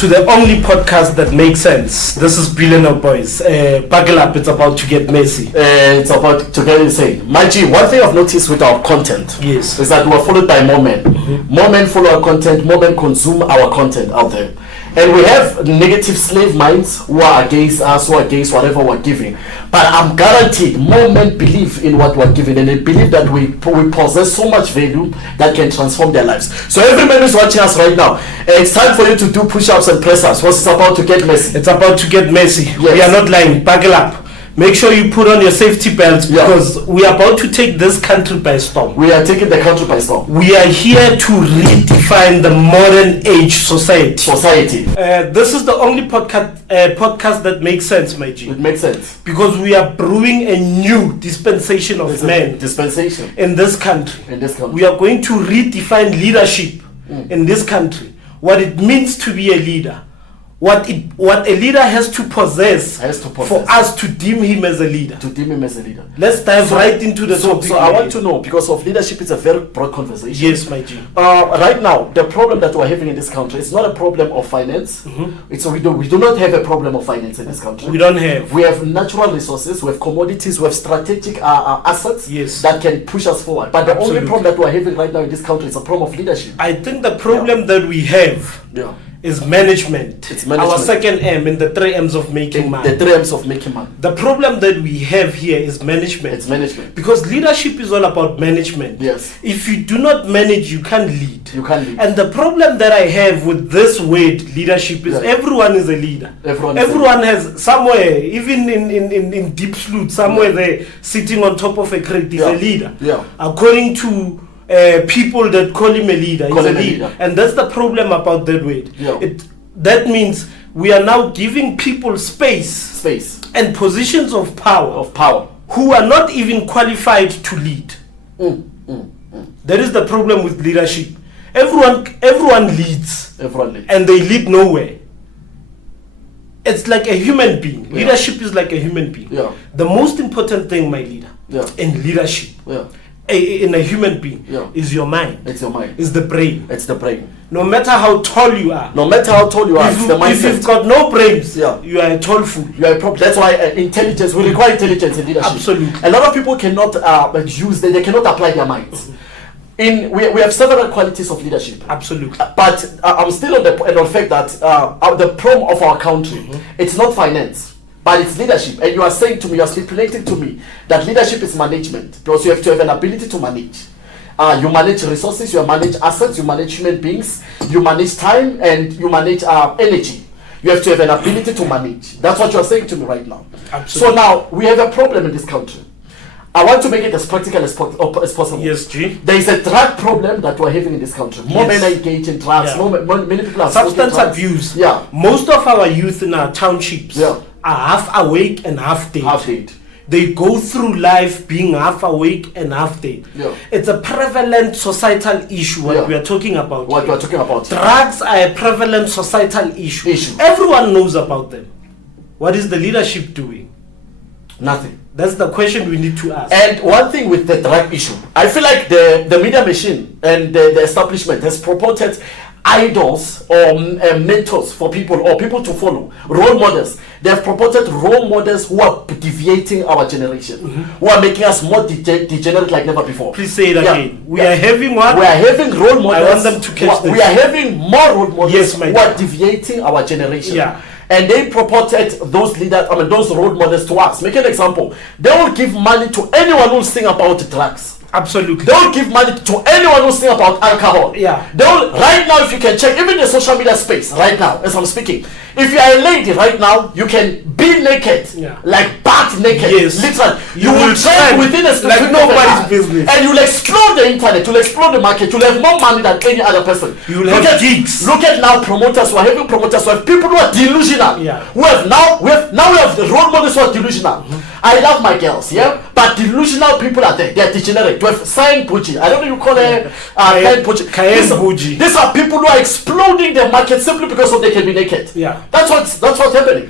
to the only podcast that makes sense. This is Billionaire Boys. Buckle up, it's about to get messy. It's about to get insane. My G, one thing I've noticed with our content is that we're followed by more men. Mm-hmm. More men follow our content, more men consume our content out there. And we have negative slave minds who are against us, who are against whatever we're giving. But I'm guaranteed more men believe in what we're giving, and they believe that we possess so much value that can transform their lives. So every man who's watching us right now, it's time for you to do push-ups and press-ups. What's about to get messy? It's about to get messy. Yes. We are not lying. Buckle up. Make sure you put on your safety belts because we are about to take this country by storm. We are taking the country by storm. We are here to redefine the modern age society. This is the only podcast that makes sense, my G. It makes sense. Because we are brewing a new dispensation of men. Dispensation. In this country. We are going to redefine leadership in this country. What it means to be a leader. What a leader has to possess for us to deem him as a leader. Let's dive right into the topic. So I want to know, because of leadership is a very broad conversation. Yes, my G. Right now, the problem that we're having in this country is not a problem of finance. Mm-hmm. We do not have a problem of finance in this country. We don't have. We have natural resources, we have commodities, we have strategic assets that can push us forward. But the only problem that we're having right now in this country is a problem of leadership. I think the problem that we have is management. It's management. Our second M in the 3 M's of making money. The 3 M's of making money. The problem that we have here is management. It's management. Because leadership is all about management. Yes. If you do not manage, you can't lead. You can't lead. And the problem that I have with this word leadership is everyone is a leader. Everyone has somewhere, even in deep sloot, somewhere there, sitting on top of a crate is a leader. Yeah. According to people that call him a leader, he's a leader. And that's the problem about that word. That means we are now giving people space and positions of power who are not even qualified to lead. That is the problem with leadership. Everyone leads. And they lead nowhere. It's like a human being. Leadership is like a human being. The most important thing, my leader, in leadership, in a human being, is your mind. It's your mind. It's the brain. It's the brain. No matter how tall you are. It's the mindset. If you've got no brains, you are a tall fool. You are a problem. That's why intelligence, we require intelligence in leadership. Absolutely. A lot of people cannot they cannot apply their minds. We have several qualities of leadership. Absolutely. But I'm still on the fact that the problem of our country, it's not finance, but it's leadership. And you are saying to me, you are stipulating to me that leadership is management, because you have to have an ability to manage. You manage resources, you manage assets, you manage human beings, you manage time, and you manage energy. You have to have an ability to manage. That's what you are saying to me right now. Absolutely. So now we have a problem in this country. I want to make it as practical as possible. Yes, G. There is a drug problem that we're having in this country. More men are engaged in drugs. Many people are substance abuse. Most of our youth in our townships are half awake and half dead. They go through life being half awake and half dead. It's a prevalent societal issue. We are talking about. Drugs are a prevalent societal issue. Everyone knows about them. What is the leadership doing? Nothing. That's the question we need to ask. And one thing with the drug issue, I feel like the media machine and the establishment has purported idols or mentors for people or people to follow, role models. They have purported role models who are deviating our generation, who are making us more degenerate like never before. Please say it again. We are having what? We are having role models. I want them to catch this. We are having more role models who are deviating our generation. And they purported those leaders, those role models to us. Make an example. They will give money to anyone who sing about drugs. Absolutely. They will give money to anyone who sing about alcohol. They will, right now, if you can check, even the social media space, right now, as I'm speaking, if you are a lady right now, you can be naked, like butt naked, literally. You will trend within a specific nobody's business. And you will explode the internet, you will explode the market, you will have more money than any other person. You will have gigs. Look at now promoters who are having promoters who have people who are delusional. We have the role models who are delusional. I love my girls, but delusional people are there. They are degenerate. We have Sain Buji. I don't know you call her Buji. These are people who are exploding the market simply because they can be naked. That's what's happening.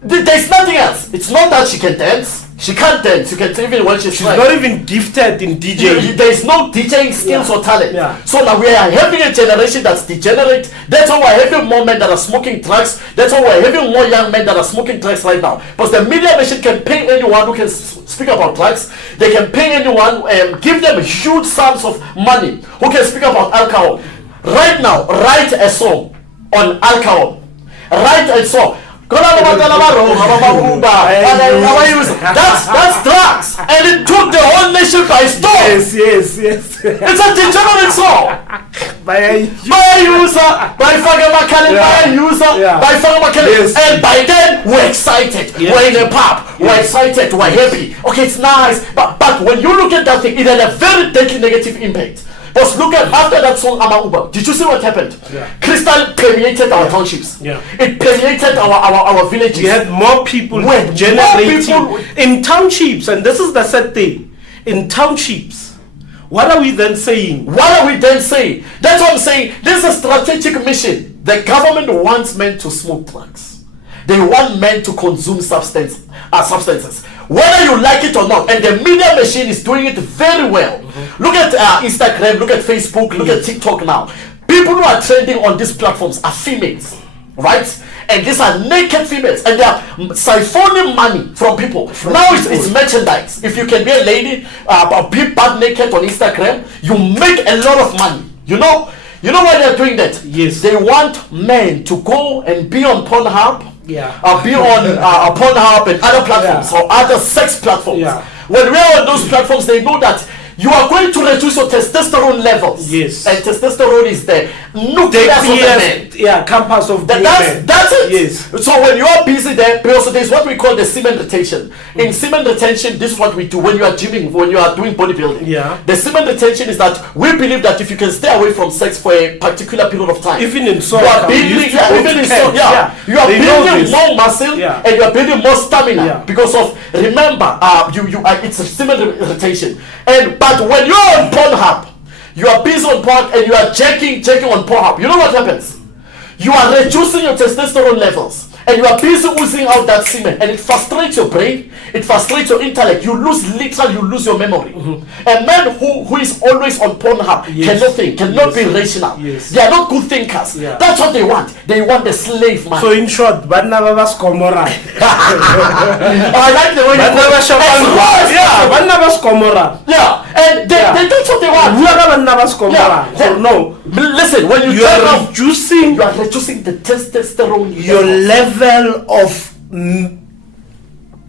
There's nothing else. It's not that she can dance. She can't dance. You can tell even when she's not even gifted in DJing. There is no DJing skills or talent. Yeah. So now we are having a generation that's degenerate. That's why we're having more men that are smoking drugs. That's why we're having more young men that are smoking drugs right now. Because the media machine can pay anyone who can speak about drugs. They can pay anyone and give them huge sums of money who can speak about alcohol. Right now, write a song on alcohol. Write a song. That's drugs, and it took the whole nation by storm. Yes. It's a degenerate song. By a user, by Fagamakali, by a user, by Fagamakali, and by then we're excited. We're in a pub. We're excited. We're happy. Okay, it's nice, but when you look at that thing, it had a very deadly negative impact. But look at after that song Ama Uba, did you see what happened? Crystal permeated our townships. It permeated our villages. We had more people generating in townships, and this is the sad thing. In townships, what are we then saying? That's what I'm saying. This is a strategic mission. The government wants men to smoke drugs. They want men to consume substances. Whether you like it or not, and the media machine is doing it very well. Look at Instagram, look at Facebook, look at TikTok now. People who are trending on these platforms are females, right? And these are naked females, and they are siphoning money from people. Now it's merchandise. If you can be a lady, be butt naked on Instagram, you make a lot of money. You know why they're doing that? Yes. They want men to go and be on Pornhub. Be on Pornhub and other platforms or other sex platforms. When we are on those platforms, they know that you are going to reduce your testosterone levels. Yes. And testosterone is the nucleus of the man. Campus of the man. That's it. Yes. So when you are busy there, also there's what we call the semen retention. In semen retention, this is what we do when you are gymming, when you are doing bodybuilding. The semen retention is that we believe that if you can stay away from sex for a particular period of time, even in soccer, you are building more muscle and you are building more stamina because of remember it's a semen retention. But when you're on Pornhub, you are busy on Pornhub and you are checking on Pornhub, you know what happens? You are reducing your testosterone levels and you are busy oozing out that semen, and it frustrates your brain, it frustrates your intellect. You lose your memory. A man who is always on Pornhub cannot think, cannot be rational. They are not good thinkers. That's what they want. They want the slave man. So in short, Barnabas Komora. I like the way Barnabas Komora. And that's what they want. No. Listen, when you are reducing the testosterone, your level of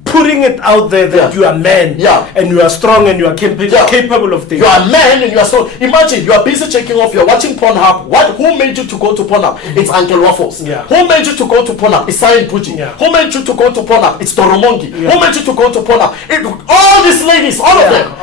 putting it out there that you are man, and you are strong, and you are capable of things. You are man and you are strong. Imagine you are busy checking off. You are watching Pornhub. Who made you to go to Pornhub? It's Uncle Waffles. Who made you to go to Pornhub? It's Sayin Puji. Who made you to go to Pornhub? It's Toromongi. Who made you to go to Pornhub? All these ladies, all of them.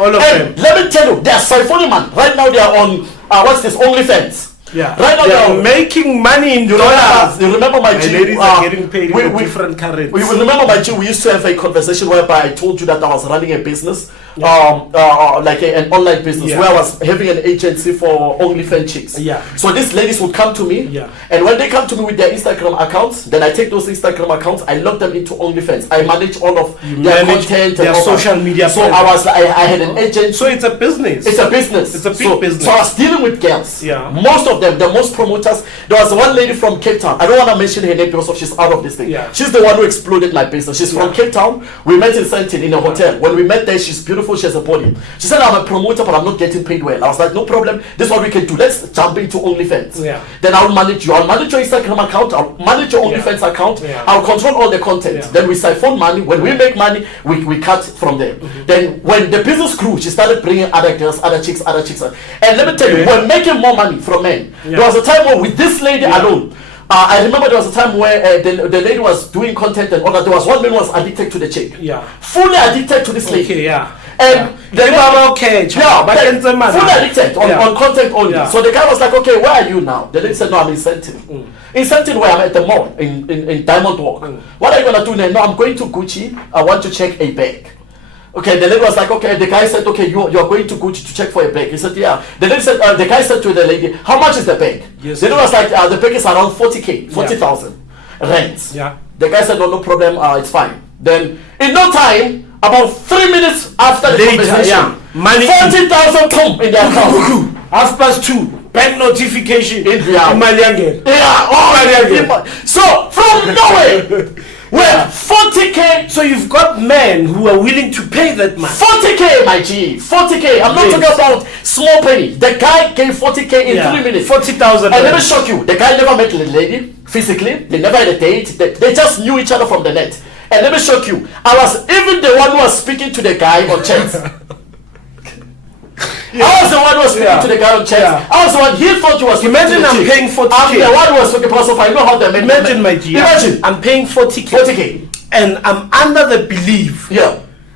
Let me tell you, they are siphoning man. Right now they are on OnlyFans. Right now they're making money in dollars. You remember my G? Ladies are getting paid in different currencies. You remember my G? We used to have a conversation whereby I told you that I was running a business, like an online business, where I was having an agency for OnlyFans chicks. So these ladies would come to me, and when they come to me with their Instagram accounts, then I take those Instagram accounts, I log them into OnlyFans. I manage all of their content, their social media. So I had an agent. So it's a business. It's a business. It's a big business. So I was dealing with girls. Most of them, the most promoters. There was one lady from Cape Town. I don't want to mention her name because she's out of this thing. She's the one who exploded my business. She's from Cape Town. We met in Sentin in a hotel. When we met there, she's beautiful. She has a body. She said, I'm a promoter, but I'm not getting paid well. I was like, no problem. This is what we can do. Let's jump into OnlyFans. Then I'll manage you. I'll manage your Instagram account. I'll manage your OnlyFans account. I'll control all the content. Then we siphon money. When we make money, we cut from there. Then when the business grew, she started bringing other girls, other chicks. And let me tell you, we're making more money from men. There was a time where with this lady alone, I remember there was a time where the lady was doing content and all that. There was one man who was addicted to the chick. Fully addicted to this lady. And they were okay. Fully addicted on content only. So the guy was like, okay, where are you now? The lady said, no, I'm in Sentin. In Sentin where I'm at the mall, in Diamond Walk. What are you going to do now? No, I'm going to Gucci. I want to check a bag. Okay, the lady was like, okay. The guy said, okay, you're going to Gucci to check for a bag. He said, yeah. The lady said, the guy said to the lady, how much is the bag? The lady was like, the bag is around 40,000, 40,000 rents. The guy said, no problem, it's fine. Then in no time, About 3 minutes after the conversation, money 40,000 come in their account. 2:30, bank notification. Yeah, so from nowhere, we're 40K. So you've got men who are willing to pay that money. 40K, my G. 40K. I'm not talking about small penny. The guy gave 40K in 3 minutes. 40,000. And let me shock you. The guy never met the lady physically. They never had a date. They just knew each other from the net. And let me shock you. I was even the one who was speaking to the guy on chat. I was the one who was speaking to the guy on chat. I was the one he thought you was. Imagine I'm paying 40K. I'm the one who was talking about, so I know how the men. Imagine, my G. Imagine I'm paying 40K. 40K. And I'm under the belief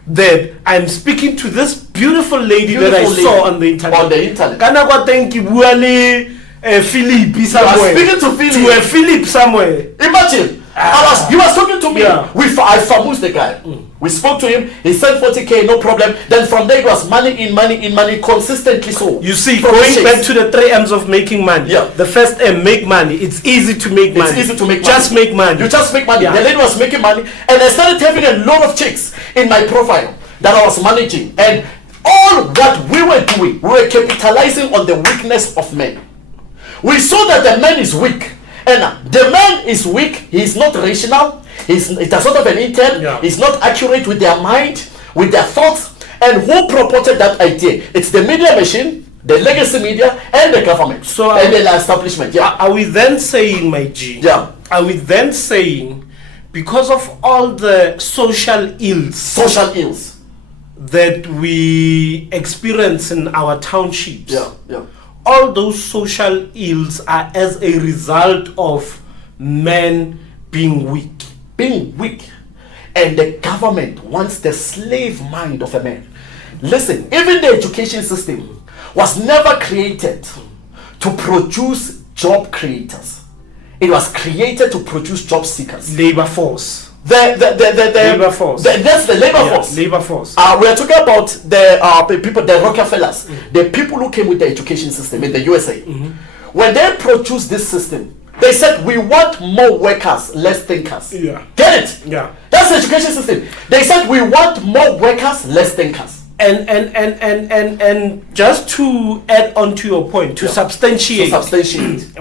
that I'm speaking to this beautiful lady that I saw on the internet. On the internet. Philip somewhere. Speaking to Philip. To a Philip somewhere. Imagine. He was talking to me. I famoused the guy. We spoke to him. He sent 40K, no problem. Then from there it was money in, consistently so. You see, going back to the 3 M's of making money. The first M, make money. It's easy to make money. It's easy to make money. Just make money. You just make money. The lady was making money. And I started having a lot of chicks in my profile that I was managing. And all that we were doing, we were capitalizing on the weakness of men. We saw that the man is weak. And the man is weak. He's not rational. He does not have an intent. He's not accurate with their mind, with their thoughts. And who purported that idea? It's the media machine, the legacy media, and the government. So and the establishment. Are we then saying, my G? Are we then saying, because of all the social ills that we experience in our townships, all those social ills are as a result of men being weak. And the government wants the slave mind of a man. Listen, even the education system was never created to produce job creators. It was created to produce job seekers. Labor force. Labor force. That's the labor force. Labor force. We are talking about the people, the Rockefellers, the people who came with the education system in the USA. When they produced this system, they said we want more workers, less thinkers. Get it? That's the education system. They said we want more workers, less thinkers. And just to add on to your point, to substantiate,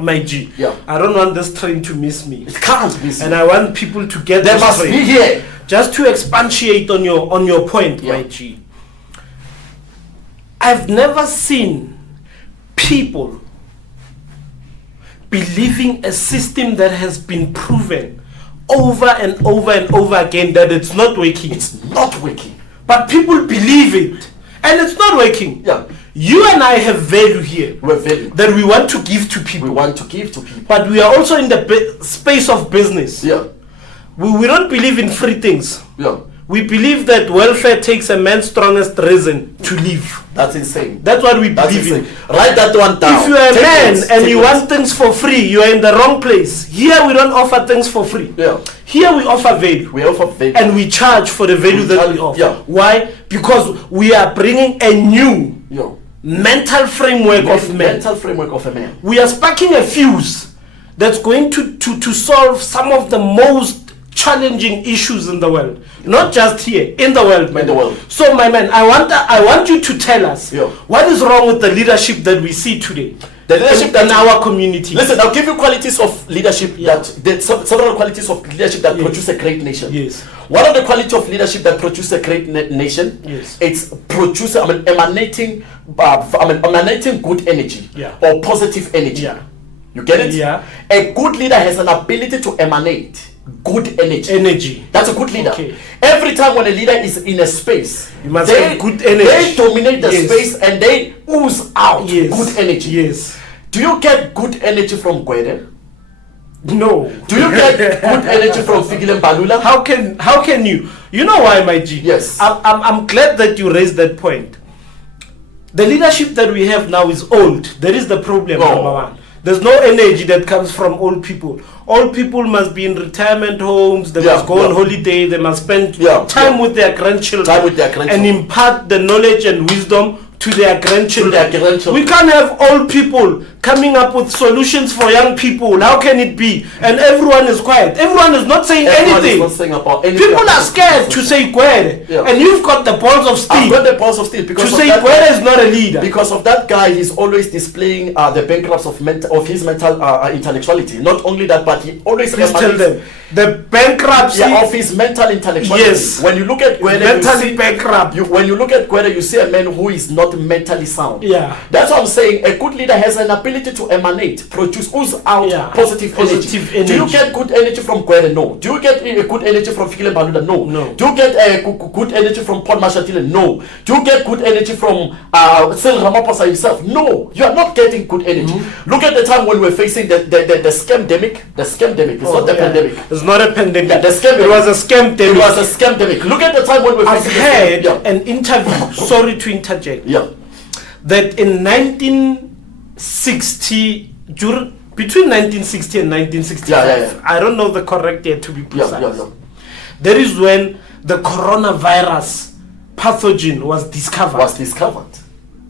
my G, I don't want this train to miss me. It can't miss me. And I want people to get this train. Be here. Just to expatiate on your point, my G. I've never seen people believing a system that has been proven over and over and over again that it's not working. It's not working. But people believe it, and it's not working. You and I have value here that we want to give to people. But we are also in the space of business. We don't believe in free things. We believe that welfare takes a man's strongest reason to live. That's insane. That's what we believe in. Write that one down. If you are a man and you want things for free, you are in the wrong place. Here we don't offer things for free. Here we offer value. And we charge for the value that we offer. Why? Because we are bringing a new mental framework of men. We are sparking a fuse that's going to solve some of the most challenging issues in the world, not just here, in the world, man. So, my man, I want you to tell us what is wrong with the leadership that we see today. The leadership in our community. Listen, I'll give you qualities of leadership several qualities of leadership that produce a great nation. One of the qualities of leadership that produces a great nation, it's emanating good energy or positive energy. You get it? A good leader has an ability to emanate good energy. That's a good leader. Every time when a leader is in a space, you must have good energy. They dominate the space and they ooze out good energy. Do you get good energy from Gwede? No. Do you get good energy from Figile Balula? How can you? You know why, my G? I'm glad that you raised that point. The leadership that we have now is old. That is the problem, number one. There's no energy that comes from old people. Old people must be in retirement homes. They must go on holiday. They must spend time with their grandchildren and impart the knowledge and wisdom to their grandchildren. We can't have old people coming up with solutions for young people. How can it be? And everyone is quiet. Everyone is not saying anything. Is not saying about anything. People are scared to say Gwede. Yeah. And you've got the balls of steel. I've got the balls of steel because to say Gwede is not a leader. Because of that guy, he's always displaying the bankrupts of his mental intellectuality. Not only that, but he always tell them the bankruptcy of his mental intellectuality. Yes. When you look at Gwede, mentally bankrupt. When you look at Gwede, you see a man who is not mentally sound. Yeah. That's what I'm saying. A good leader has an ability to emanate, produce, ooze out positive energy. Do you get good energy from Gwede? No. Do you get a good energy from Fikile Mbalula? No. Do you get good energy from Paul Mashatile? No. Do you get good energy from Cyril Ramaphosa himself? No. You are not getting good energy. Look at the time when we're facing the scamdemic. The scamdemic. It's not the pandemic. It's not a pandemic. Yeah, it was a scamdemic. It was a scamdemic. Look at the time when we're facing I've heard an interview. Sorry to interject. Yeah. That in 1960, between 1960 and 1965, I don't know the correct year to be precise. That is when the coronavirus pathogen was discovered.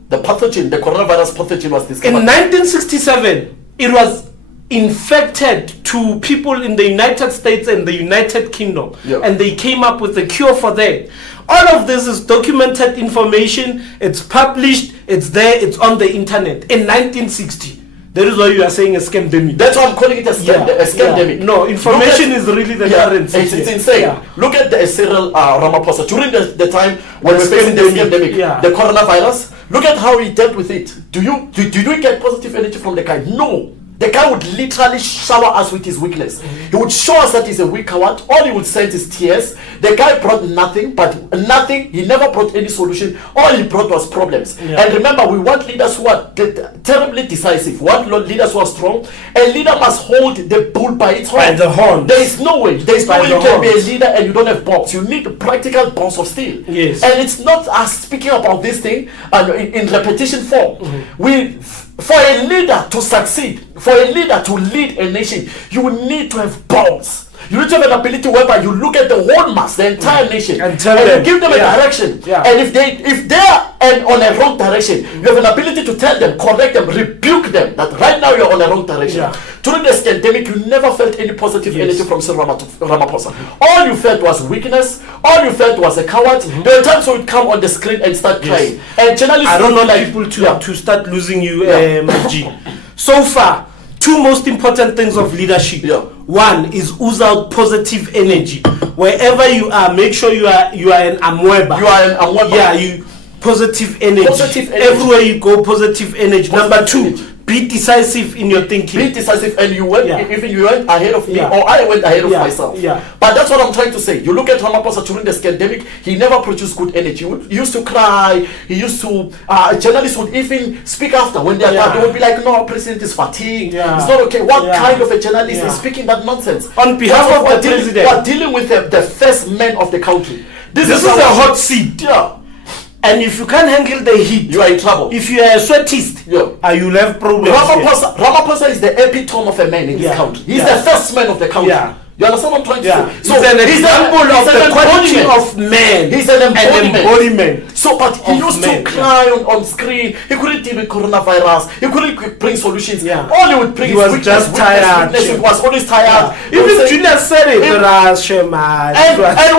The coronavirus pathogen was discovered. In 1967, it was infected to people in the United States and the United Kingdom, and they came up with a cure for that. All of this is documented information. It's published. It's there. It's on the internet. In 1960, that is why you are saying a scamdemic. That's why I'm calling it a scamdemic. No, information is really the currency. It's insane. Look at the Cyril Ramaphosa during the time when we're facing the scamdemic, the coronavirus. Look at how he dealt with it. Do you get positive energy from the guy? No. The guy would literally shower us with his weakness. He would show us that he's a weak coward. All he would send is tears. The guy brought nothing, he never brought any solution. All he brought was problems. And remember, we want leaders who are terribly decisive. We want leaders who are strong. A leader must hold the bull by its horn. By the horn. There is no way you can be a leader and you don't have balls. You need practical balls of steel. Yes. And it's not us speaking about this thing in repetition form. For a leader to succeed, for a leader to lead a nation, you need to have balls. You need to have an ability whereby you look at the whole mass, the entire nation, and you give them a direction. And if they are on a wrong direction, you have an ability to tell them, correct them, rebuke them that right now you're on a wrong direction. During this pandemic, you never felt any positive energy from Cyril Ramaphosa. All you felt was weakness. All you felt was a coward. There were times when you would come on the screen and start crying. And journalists, I don't want people to start losing you, G. So far, two most important things of leadership. One is ooze out positive energy. Wherever you are, make sure you are an amweba. You positive energy. Everywhere you go, positive energy. Number two, be decisive in your thinking. Be decisive, and you went ahead of me, or I went ahead of myself. But that's what I'm trying to say. You look at Ramaphosa during this pandemic, he never produced good energy. He used to cry. He used to. Journalists would even speak after when they are done. They would be like, "No, president is fatigued. It's not okay." What kind of a journalist is speaking that nonsense on behalf of the president? We are dealing with the first man of the country. This is a hot seat. And if you can't handle the heat, you are in trouble. If you are a sweatist, you'll have problems. Ramaphosa is the epitome of a man in this country. He's the first man of the country. You understand what I'm trying to say? So he's an example of the quality of man. He's an embodiment. So, but he used to cry on screen. He couldn't deal with coronavirus. He couldn't bring solutions. All he would bring was weakness, just tired. He was always tired. Even Junior said it. And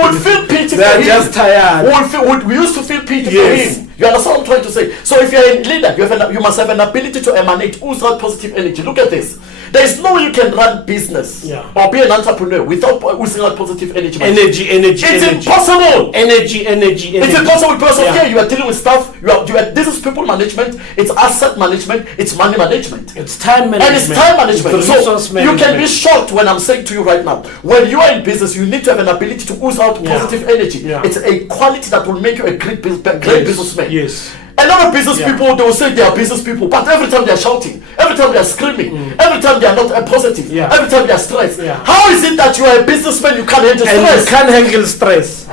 would feel pity for him. They're just tired. We used to feel pity for him. You understand what I'm trying to say? So if you're a leader, you must have an ability to emanate, ooze out positive energy. Look at this. There is no way you can run business or be an entrepreneur without oozing out positive energy. It's impossible. Energy. It's impossible because here you are dealing with stuff. This is people management. It's asset management. It's money management. It's time management. And it's time management. So you can be shocked when I'm saying to you right now, when you are in business, you need to have an ability to ooze out positive energy. It's a quality that will make you a great businessman. Yes. A lot of business people, they will say they are business people, but every time they are shouting, every time they are screaming, every time they are not positive, every time they are stressed. How is it that you are a businessman, you can't handle stress? And you can't handle stress.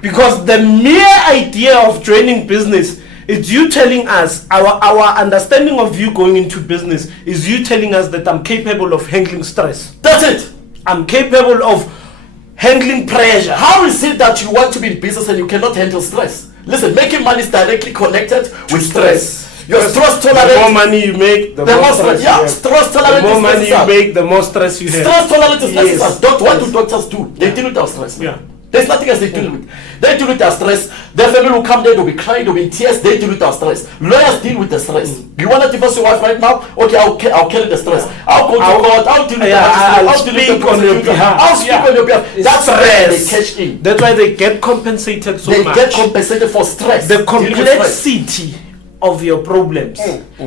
Because the mere idea of joining business is you telling us, our understanding of you going into business is you telling us that I'm capable of handling stress. That's it. I'm capable of handling pressure. How is it that you want to be in business and you cannot handle stress? Listen, making money is directly connected with stress. Your stress tolerance. The more money you make, the more stress you have. Stress tolerance. The more money you make, the more stress you have. Stress tolerance is necessary. What do doctors do? They deal with our stress. Yeah. There's nothing else they deal with. They deal with our stress. Their family will come there, they'll be crying, they'll be in tears. They deal with our stress. Lawyers deal with the stress. You want to divorce your wife right now? Okay, I'll carry the stress. I'll go to court. I'll deal with the I'll speak on your behalf. I'll speak on your behalf. That's why they cash in. That's why they get compensated so much. They get compensated for stress. The complexity of your problems.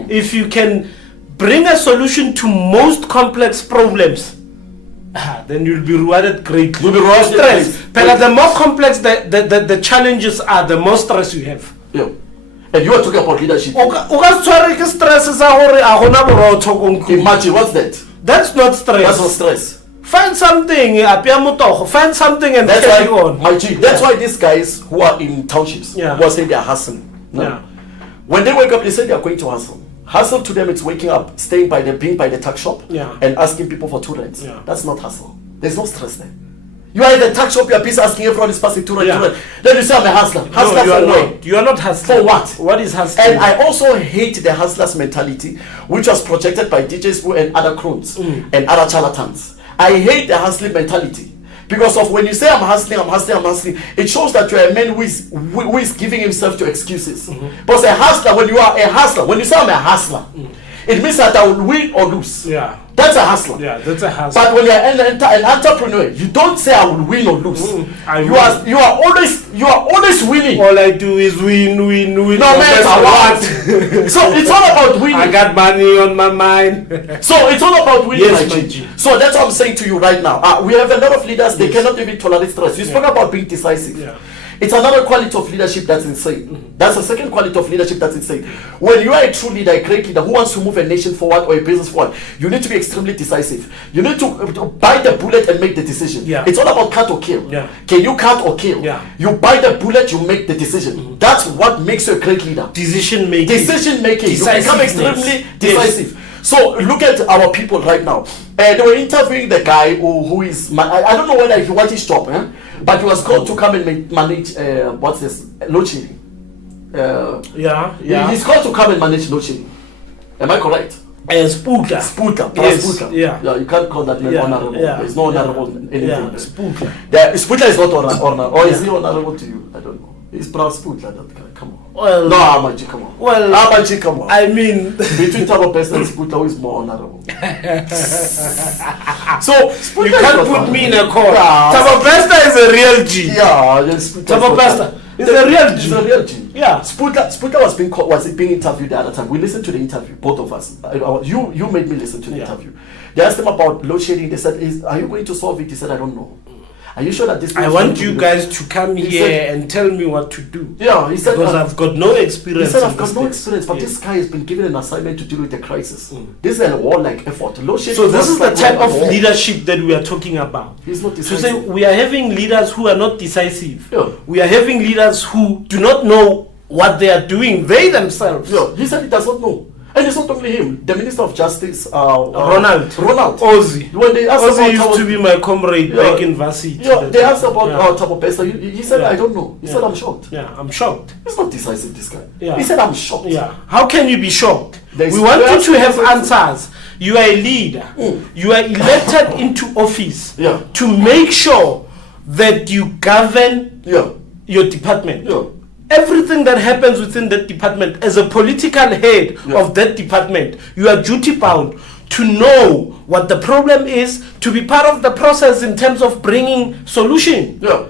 If you can bring a solution to most complex problems, then you'll be rewarded greatly. You'll be rewarded stress. But the more complex the challenges are, the more stress you have. Yeah. And you are talking about leadership. Imagine, what's that? That's not stress. That's not stress. Find something, find something and carry on. My G, that's why these guys who are in townships who are saying they are hustling. No? Yeah. When they wake up, they say they are going to hustle. Hustle to them, it's waking up, being by the tuck shop, and asking people for 2 rents. Yeah. That's not hustle. There's no stress there. You are in the tuck shop, you are busy asking everyone is passing 2 rents, 2 rents. Then you say I'm a hustler. Hustler for what? You are not hustling. For what? What is hustling? And I also hate the hustler's mentality, which was projected by DJs and other crones and other charlatans. I hate the hustling mentality. Because of when you say I'm hustling, it shows that you're a man who is giving himself to excuses. But a hustler, when you are a hustler, when you say I'm a hustler, it means that I will win or lose. Yeah. That's a hustler. Yeah, that's a hustler. But when you're an entrepreneur, you don't say I will win or lose. You are always winning. All I do is win. No matter what. So it's all about winning. I got money on my mind. So it's all about winning. Yes, my G. So that's what I'm saying to you right now. We have a lot of leaders, they cannot even tolerate stress. You spoke about being decisive. Yeah. It's another quality of leadership that's insane. That's the second quality of leadership that's insane. When you are a true leader, a great leader who wants to move a nation forward or a business forward, you need to be extremely decisive. You need to bite the bullet and make the decision. Yeah. It's all about cut or kill. Yeah. Can you cut or kill? Yeah. You bite the bullet, you make the decision. That's what makes you a great leader. Decision making. You become extremely decisive. Yes. So look at our people right now. They were interviewing the guy who is, I don't know whether he what his job, but he was called to come and manage load shedding. He's called to come and manage load shedding. Am I correct? Spooker. Yes. Yeah, you can't call that man honorable. There's no honorable in anything. Yeah, Spooker. Spooker is not honorable. Or is he honorable to you? I don't know. He's proud Spooker, that guy. Come on. Well, no, Amaji, come on. Well, Amaji, come on. I mean, between Tabo Best and Spooker, who is more honorable? So you can't put me in a corner. Tabo Besta is a real G. Yeah, Tabo Besta is a real G. He's a real G. Yeah. Spooker was being interviewed the other time. We listened to the interview, both of us. You made me listen to the interview. They asked him about load shedding. They said, "Are you going to solve it?" He said, "I don't know." Are you sure that this? I want you guys to come here and tell me what to do. Yeah, he said, because I've got no experience. He said, I've got no experience, but this guy has been given an assignment to deal with the crisis. This is a warlike effort. So this is the type of leadership that we are talking about. He's not decisive. So say we are having leaders who are not decisive. Yeah. We are having leaders who do not know what they are doing. They themselves. Yeah. He said he does not know. And it's not only him. The Minister of Justice, Ronald Ozzy. When they asked Ozzy used to be my comrade back in varsity. Yeah, they asked about Thabo Pesta. He said, I don't know. He said, I'm shocked. Yeah, I'm shocked. He's not decisive, this guy. Yeah. He said, I'm shocked. Yeah. How can you be shocked? We want you to have answers. You are a leader. You are elected into office to make sure that you govern your department. Yeah. Everything that happens within that department, as a political head of that department, you are duty bound to know what the problem is, to be part of the process in terms of bringing solution. Yeah.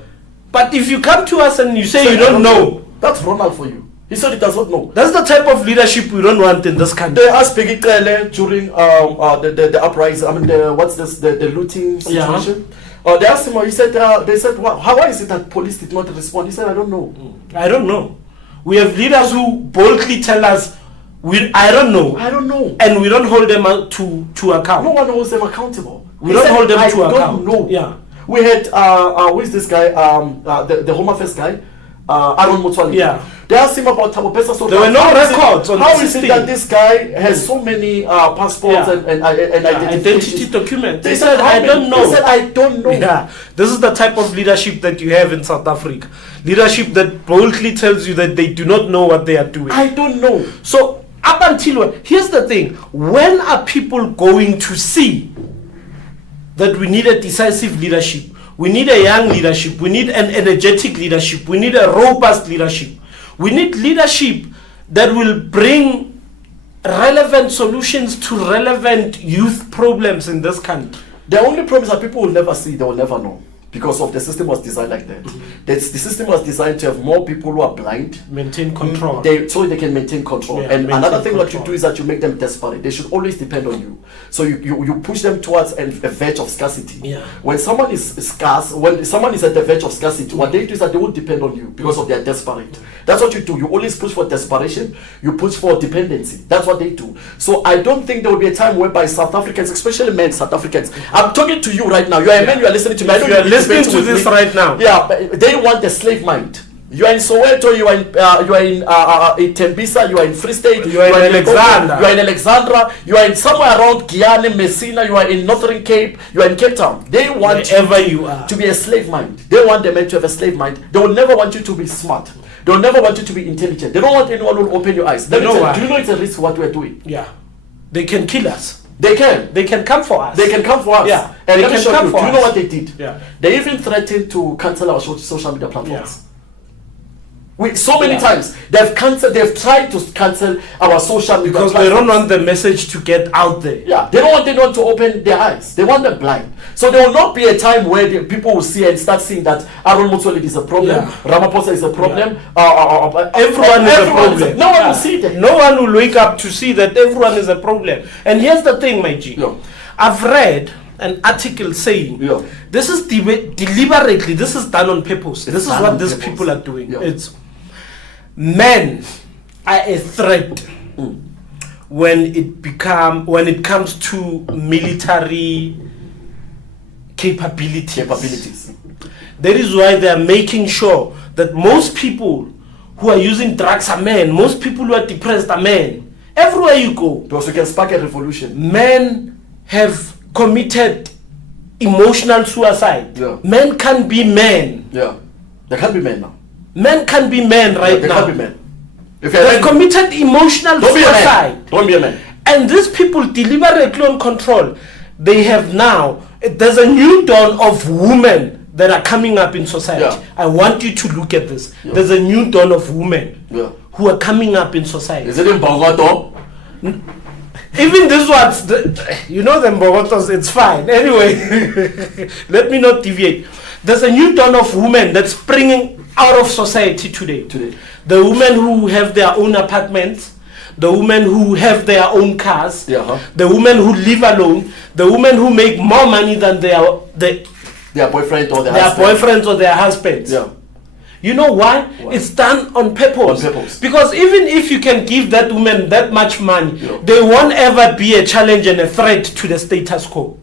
But if you come to us and you say you don't know, that's Ronald for you. He said he does not know. That's the type of leadership we don't want in this country. They asked Peggy Klele during the uprising. I mean, the looting situation. They asked him. He said, "They said, why is it that police did not respond?" He said, "I don't know. I don't know." We have leaders who boldly tell us, "I don't know. I don't know," and we don't hold them to account. No one holds them accountable. We don't hold them to account. I don't know. Yeah. We had who is this guy? The Home Affairs guy. Aaron Motsoaledi. Yeah. They asked him about Thabo Besa. So there were no records on how the is system. it that this guy has so many passports and identity documents? They said, I don't know. They said, I don't know. Yeah. This is the type of leadership that you have in South Africa. Leadership that boldly tells you that they do not know what they are doing. I don't know. So, up until here's the thing. When are people going to see that we need a decisive leadership? We need a young leadership. We need an energetic leadership. We need a robust leadership. We need leadership that will bring relevant solutions to relevant youth problems in this country. The only problem is that people will never see, they will never know. Because of the system was designed like that. The system was designed to have more people who are blind. Maintain control. So they can maintain control. Yeah, and another thing control. what you do is that you make them desperate. They should always depend on you. So you push them towards a verge of scarcity. Yeah. When someone is scarce, when someone is at the verge of scarcity, what they do is that they will depend on you because of their desperate. That's what you do. You always push for desperation. You push for dependency. That's what they do. So I don't think there will be a time whereby South Africans, especially men, South Africans, I'm talking to you right now. You are a man, you are listening to me. You are listening to this right now. Yeah, but they want the slave mind. You are in Soweto, you are in Tembisa, you are in Free State, you are in Alexandra. You are in Alexandra, you are in somewhere around Guyana, Messina, you are in Northern Cape, you are in Cape Town. They want wherever you are to be a slave mind. They want the men to have a slave mind. They will never want you to be smart. They will never want you to be intelligent. They don't want anyone who will open your eyes. Do you know it's a risk what we're doing? Yeah. They can kill us. They can. They can come for us. They can come for us. Yeah. And they can come for us. Do you know what they did? Yeah. They even threatened to cancel our social media platforms. So many times they've tried to cancel our social media because they don't want the message to get out there. Yeah, they don't want anyone to open their eyes. They want them blind. So there will not be a time where the people will see and start seeing that Aaron Motsoaledi is a problem, Ramaphosa is a problem, everyone is a problem. No one will see that. No one will wake up to see that everyone is a problem. And here's the thing, my G. I've read an article saying this is deliberately, this is done on purpose. This is what these people are doing. It's men are a threat when it comes to military capabilities. That is why they are making sure that most people who are using drugs are men. Most people who are depressed are men. Everywhere you go, because we can spark a revolution. Men have committed emotional suicide. Men can't be men. They can't be men now. Men can be men right they now. Can't be men. If they've committed emotional suicide. Don't be a man. And these people deliberately on control. They have now. There's a new dawn of women that are coming up in society. I want you to look at this. There's a new dawn of women who are coming up in society. Is it in Bogoto? Even this ones, you know them Bogotos, it's fine. Anyway, let me not deviate. There's a new dawn of women that's springing out of society today. The women who have their own apartments, the women who have their own cars, the women who live alone, the women who make more money than their boyfriend or their boyfriends or their husbands. You know why? It's done on purpose. Because even if you can give that woman that much money, they won't ever be a challenge and a threat to the status quo.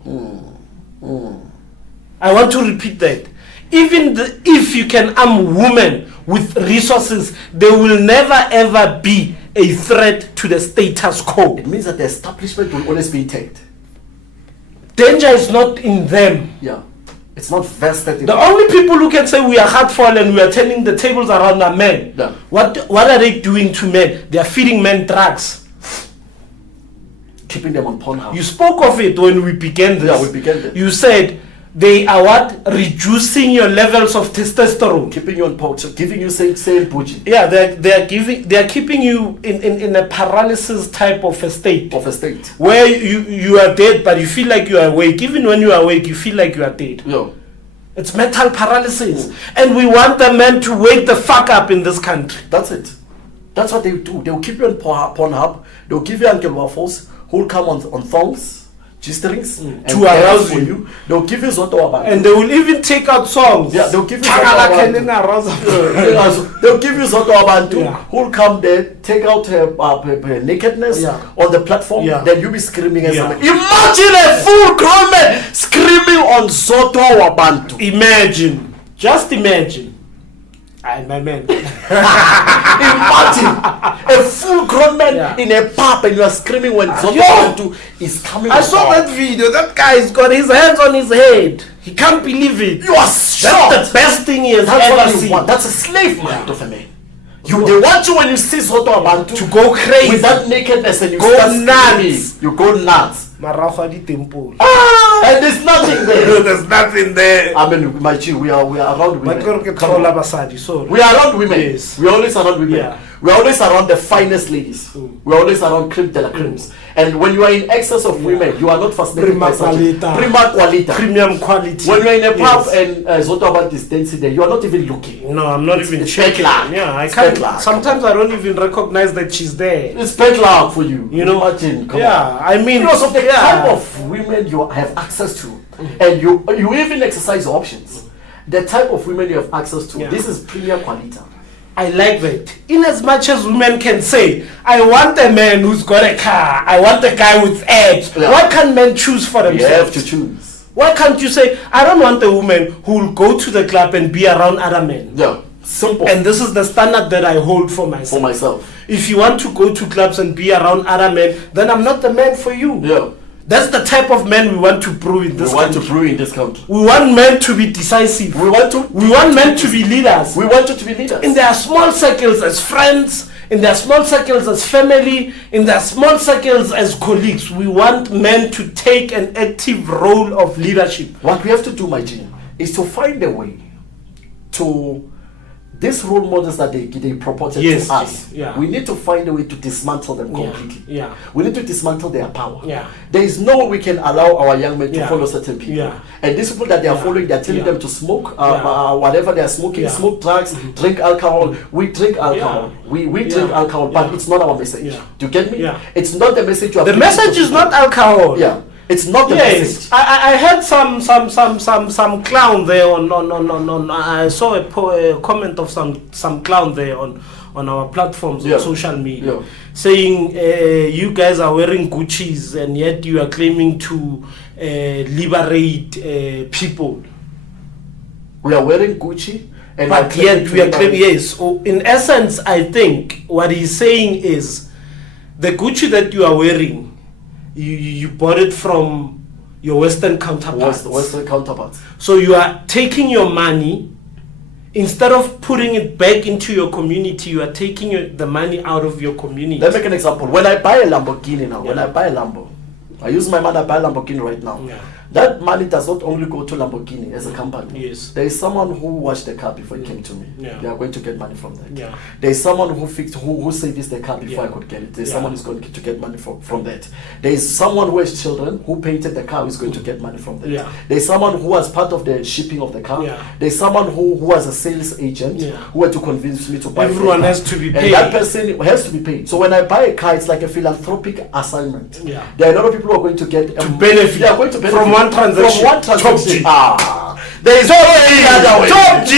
I want to repeat that. Even if you can arm women with resources, they will never ever be a threat to the status quo. It means that the establishment will always be intact. Danger is not in them. It's not vested in the only people who can say we are hurtful and we are turning the tables around are men. What are they doing to men? They are feeding men drugs. Keeping them on Pornhub. You spoke of it when we began this. We began this. You said they are what? Reducing your levels of testosterone. Keeping you on porch, giving you same bougie. They are keeping you in a paralysis type of a state. Where you are dead but you feel like you are awake. Even when you are awake, you feel like you are dead. It's mental paralysis. And we want the men to wake the fuck up in this country. That's it. That's what they do. They'll keep you on Pornhub. They'll give you Uncle Waffles who'll come on thongs, G-strings, to arouse you. They'll give you Zodwa Wabantu. And they will even take out songs. They'll give you Zodwa Wabantu. They'll give you Zodwa Wabantu who'll come there, take out her nakedness on the platform, then you'll be screaming as something. Imagine a full-grown man screaming on Zodwa Wabantu. Imagine. Just imagine. My man. Imagine a full-grown man in a pub and you are screaming when Zodwa Wabantu is coming. I saw that video. That guy's got his hands on his head. He can't believe it. You are shocked. That's the best thing he has That's ever what you seen. want. That's a slave mind of a man. They want you when you see Zodwa Wabantu to go crazy with that nakedness and you go start nuts. You go nuts. Temple. And there's nothing there. No, there's nothing there. I mean, my G, we are around women. We are around women. Yes. We are always around women. Yeah. We are always around the finest ladies. We are always around creme de la cremes. And when you are in excess of women, you are not fascinated by something. Prima quality. Premium quality. When you are in a pub and Zodwa Wabantu is dancing there, you are not even looking. No, I'm not even checking. Yeah, I can't. Sometimes I don't even recognize that she's there. It's pet for you. You know, imagine. Come on. I mean, because of the type of women you have access to, and you even exercise your options. The type of women you have access to. This is premium quality. I like that. In as much as women can say, I want a man who's got a car, I want a guy with abs. Why can't men choose for themselves? You have to choose. Why can't you say, I don't want a woman who will go to the club and be around other men? Yeah, simple. And this is the standard that I hold for myself. If you want to go to clubs and be around other men, then I'm not the man for you. Yeah. That's the type of men we want to brew in this country. We want men to be decisive. We want men to be leaders. We want you to be leaders. In their small circles as friends, in their small circles as family, in their small circles as colleagues. We want men to take an active role of leadership. What we have to do, my G, is to find a way to these role models that they purported to us. We need to find a way to dismantle them completely. We need to dismantle their power. There is no way we can allow our young men to follow certain people. And these people that they are following, they are telling them to smoke whatever they are smoking, smoke drugs, drink alcohol. We drink alcohol. We drink alcohol, but it's not our message. Do you get me? It's not the message you are. The message is not alcohol. It's not the message. I heard some clown there on I saw a comment of some clown there on our platforms on social media saying you guys are wearing Gucci's and yet you are claiming to liberate people. We are wearing Gucci but yet we are claiming in essence I think what he's saying is the Gucci that you are wearing, you bought it from your Western counterparts. So you are taking your money, instead of putting it back into your community, you are taking the money out of your community. Let's make an example. When I buy a Lamborghini now, when I buy a Lambo, I use my money to buy a Lamborghini right now. That money does not only go to Lamborghini as a company. There is someone who washed the car before it came to me. They are going to get money from that. There is someone who serviced the car before I could get it. There is someone who's going to get money from that. There is someone who has children who painted the car who is going to get money from that. There is someone who was part of the shipping of the car. There is someone who was a sales agent who had to convince me to buy. Everyone has to be paid. And that person has to be paid. So when I buy a car, it's like a philanthropic assignment. There are a lot of people who are going to get benefit. They are going to benefit from one transaction. Top G. There is Top G.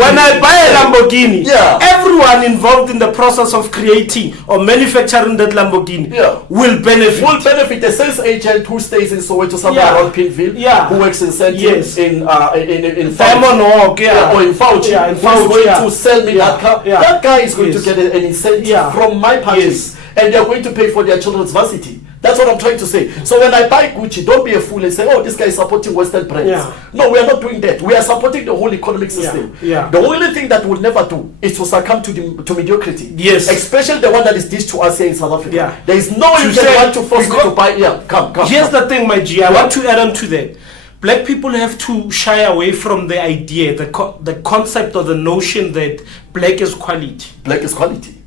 When I buy a Lamborghini, everyone involved in the process of creating or manufacturing that Lamborghini will benefit. The sales agent who stays in Soweto, somewhere around Pinville, who works in Central, in Diamond Walk, or in Fauci, who is going to sell me that car. That guy is going to get an incentive from my purchase, and they are going to pay for their children's varsity. That's what I'm trying to say. So when I buy Gucci, don't be a fool and say, oh, this guy is supporting Western brands. No, we are not doing that. We are supporting the whole economic system. The only thing that we'll never do is to succumb to mediocrity. Especially the one that is dished to us here in South Africa. There is no way you can want to force me to buy. Come. Here's the thing, my G. I want to add on to that. Black people have to shy away from the idea, the concept or the notion that black is quality. Black is quality.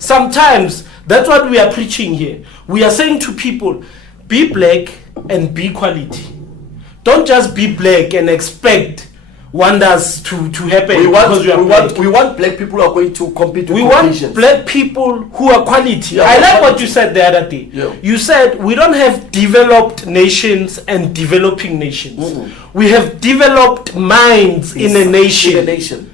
Sometimes that's what we are preaching here. We are saying to people, be black and be quality. Don't just be black and expect wonders to happen. We want black people who are going to compete with Caucasians. Want black people who are quality. I like what you said the other day. You said we don't have developed nations and developing nations. We have developed minds in a nation.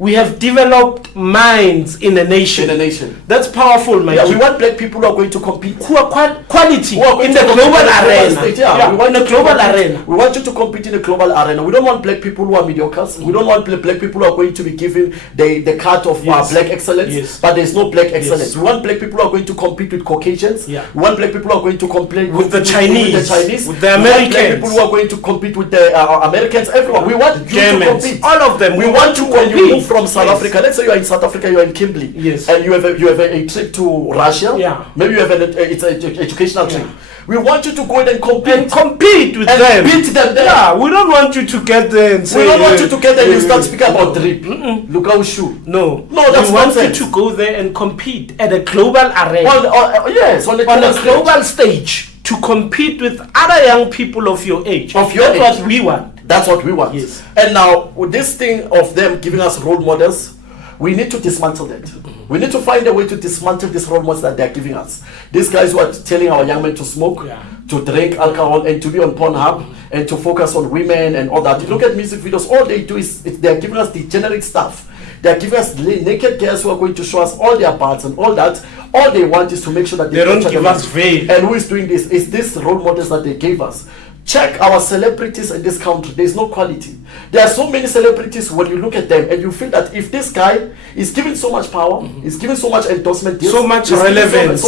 we have developed minds in a nation. That's powerful, my we want black people who are going to compete. Who are quality in the global arena. We want a global arena. We want you to compete in a global arena. We don't want black people who are mediocres. We don't want black people who are going to be given the card of black excellence, but there's no black excellence. We want black people who are going to compete with Caucasians. We want black people who are going to compete with the Chinese, with the Americans. Black people who are going to compete with the Americans, everyone. We want you to compete. All of them. We want you when you move from South Africa. Let's say you are in South Africa, you are in Kimberley, and you have a trip to Russia. Maybe you have it's an educational trip. We want you to go in and compete with them. Beat them there. Yeah, we don't want you to get there and say. We don't want you to get there and you start speaking about drip. Look how shoe. No, that's we want you to go there and compete at a global arena. On a global stage. To compete with other young people of your age. That's what we want. That's what we want. Yes. And now, with this thing of them giving us role models, we need to dismantle that. We need to find a way to dismantle these role models that they're giving us. These guys who are telling our young men to smoke, to drink alcohol, and to be on Pornhub, and to focus on women and all that. You look at music videos, all they do is they're giving us degenerate stuff. They're giving us naked girls who are going to show us all their parts and all that. All they want is to make sure that they don't give us veil. And who is doing this? Is this role models that they gave us. Check our celebrities in this country. There's no quality. There are so many celebrities when you look at them and you feel that if this guy is given so much power, is given so much endorsement, so much relevance,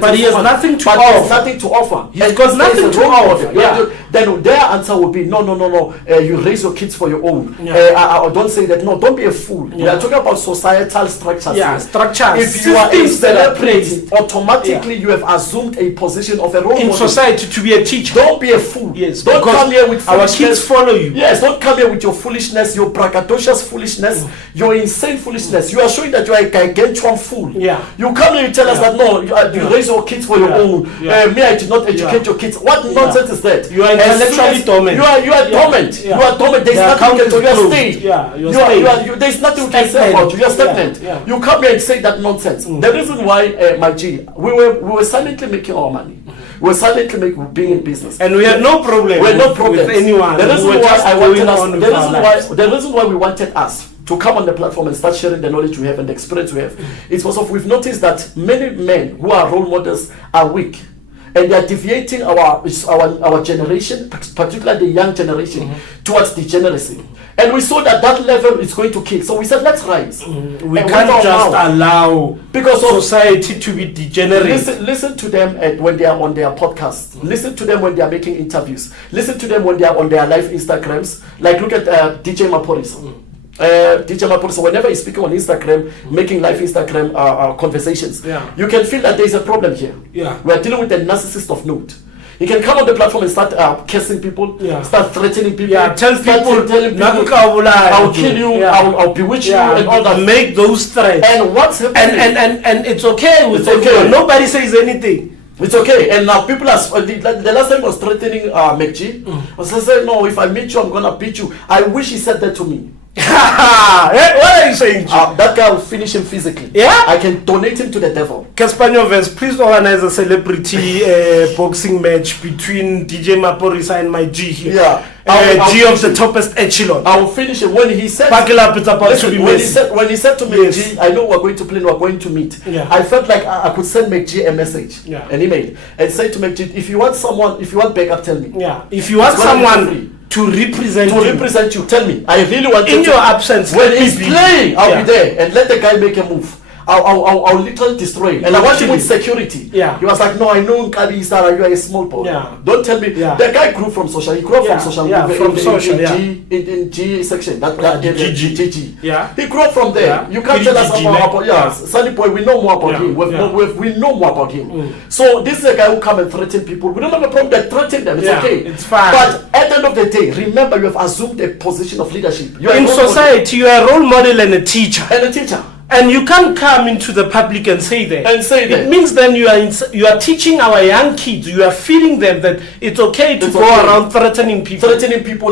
but he has nothing to offer. He's got nothing to offer. Then their answer will be no. You raise your kids for your own. Don't say that. No, don't be a fool. We are talking about societal structures. Structures. If you are a celebrity, automatically you have assumed a position of a role model in society to be a teacher. Don't be a fool. Yes, don't come here with our kids follow you. Yes, don't come here with your foolishness, your braggadocious foolishness, your insane foolishness. You are showing that you are a gargantuan fool. You come here and tell us that no, you raise your kids for your own. Me, I did not educate your kids. What nonsense is that? You are intellectually dormant. You are dormant. You are dormant. There's nothing you can say. There's nothing you can say about you. You are stagnant. You come here and say that nonsense. The reason why, my G, we were silently making our money. We're silently being in business, and we had no problem. We had no problem with anyone. The reason why we wanted us to come on the platform and start sharing the knowledge we have and the experience we have, it's because we've noticed that many men who are role models are weak, and they are deviating our generation, particularly the young generation, towards degeneracy. And we saw that level is going to kill. So we said, let's rise. We can't just allow society to be degenerate. Listen to them when they are on their podcasts. Listen to them when they are making interviews. Listen to them when they are on their live Instagrams. Like, look at DJ maphorisa. DJ maphorisa, whenever he's speaking on Instagram, making live Instagram conversations, you can feel that there's a problem here. We are dealing with a narcissist of note. He can come on the platform and start cursing people, start threatening people, telling people, I'll kill you, I'll bewitch you, and all that. Make those threats. And what's happening? And it's okay with everyone. Nobody says anything. It's okay. And now people are, the last time was threatening McG. Was saying, no, if I meet you, I'm going to beat you. I wish he said that to me. What are you saying? That guy will finish him physically. I can donate him to the devil. Caspanovans, please organize a celebrity boxing match between DJ maphorisa and my G here. G of the toppest echelon. I will finish it. When he said, when he said to me, G, I know we're going to play, we're going to meet. I felt like I could send McG a message, an email, and say to McG, if you want backup, tell me. If you want someone to represent you, tell me. I really want in your absence. When he's playing, I'll be there and let the guy make a move. I'll literally destroy him. And I want him with security. He was like, no, I know Nkabi Isara, you are a small boy. Don't tell me. The guy grew from social. He grew up from social. In G section. GG. He grew up from there. You can't tell us about Sunny Boy, we know more about him. We know more about him. So this is a guy who come and threaten people. We don't have a problem that threaten them. It's okay. It's fine. But at the end of the day, remember you have assumed a position of leadership. In society, you are a role model and a teacher. And you can't come into the public and say that. It means then you are teaching our young kids, you are feeding them that it's okay to go around threatening people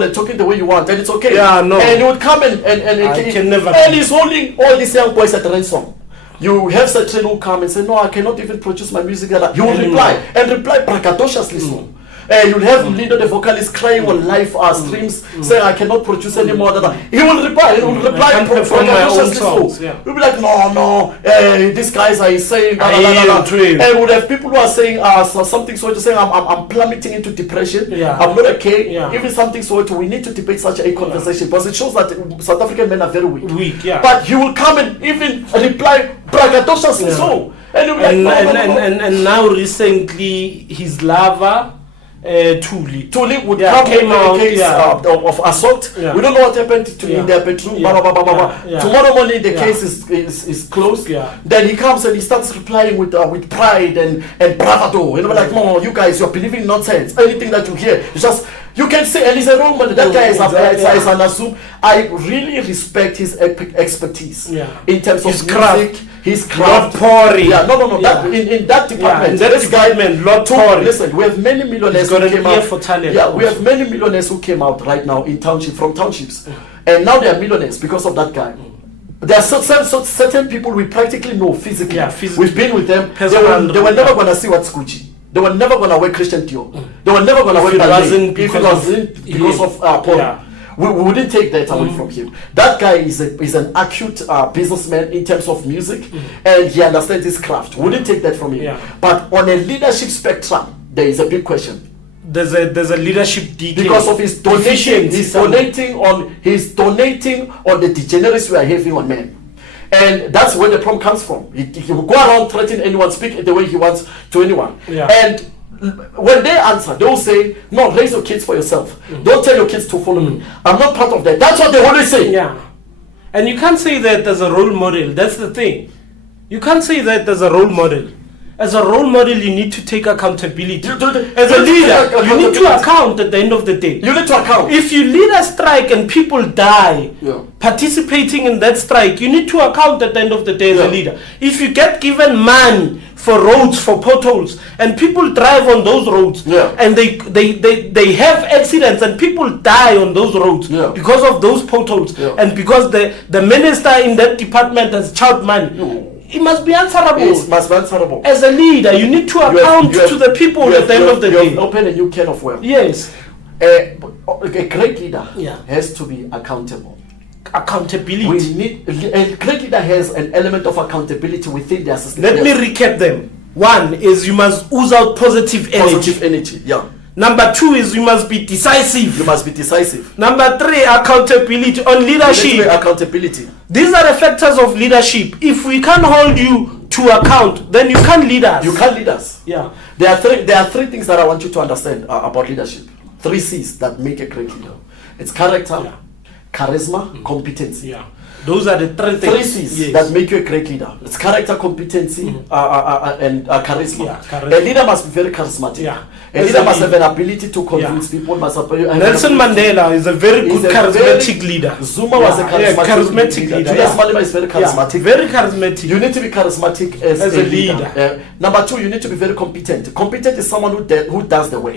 and talking the way you want, and it's okay. And you would come and he's holding all these young boys at ransom. You have certain who come and say, no, I cannot even produce my music. You will reply braggadociously so. You'll have Lindo, the vocalist, crying on live streams, saying, I cannot produce anymore. He will reply. He will reply so. We'll be like, no, these guys are saying, and we'll have people who are saying something so to say, I'm plummeting into depression. I'm not okay. Even something so to, we need to debate such a conversation because it shows that South African men are very weak. But he will come and even reply braggadociously so. And now recently his lover Thuli would come in a case of assault. We don't know what happened to in their bedroom. Tomorrow morning the case is closed. Then he comes and he starts replying with pride and bravado. Like, no, you guys, you're believing nonsense. Anything that you hear, it's just, you can say, and he's a Roman. That guy is an assume. I really respect his expertise in terms of his music, his craft. That, in that department, this guy, man, listen, we have many millionaires who came out for talent. We have many millionaires who came out right now in from townships, and now they are millionaires because of that guy. There are certain people we practically know physically. We've been with them. They were never gonna see what's Gucci. They were never going to wear Christian Dior. They were never going to wear Ballet if it wasn't because of Paul. We wouldn't take that away from him. That guy is an acute businessman in terms of music, and he understands his craft. We wouldn't take that from him. But on a leadership spectrum, there is a big question. There's a leadership decay because of his donation. He's donating on the degeneracy we are having on men. And that's where the problem comes from. He will go around threatening anyone, speak the way he wants to anyone. And when they answer, they will say, no, raise your kids for yourself. Don't tell your kids to follow me. I'm not part of that. That's what they always say. And you can't say that as a role model. That's the thing. You can't say that as a role model. As a role model, you need to take accountability. As a leader, you need to account at the end of the day. You need to account. If you lead a strike and people die participating in that strike, you need to account at the end of the day as a leader. If you get given money for roads, for potholes, and people drive on those roads, and they have accidents and people die on those roads because of those potholes, and because the minister in that department has charged money. It must be answerable. It must be answerable. As a leader, you need to account to the people at the end of the day. You open a new can of worms. Yes. A great leader has to be accountable. Accountability. We need a great leader has an element of accountability within their system. Let me recap them. One is you must ooze out positive energy. Positive energy, Number 2 is you must be decisive. You must be decisive. Number 3, accountability on leadership. Accountability. These are the factors of leadership. If we can't hold you to account, then you can't lead us. You can't lead us. There are three things that I want you to understand about leadership. 3 C's that make a great leader. It's character, charisma, competency. Those are the 3 things. 3 C's that make you a great leader. It's character, competency, and charisma. A leader must be very charismatic. A leader must have an ability to convince people. Nelson Mandela is a very good charismatic leader. Zuma was a charismatic leader. Julius Malema is very charismatic. Very charismatic. You need to be charismatic as a leader. Number 2, you need to be very competent. Competent is someone who does the work.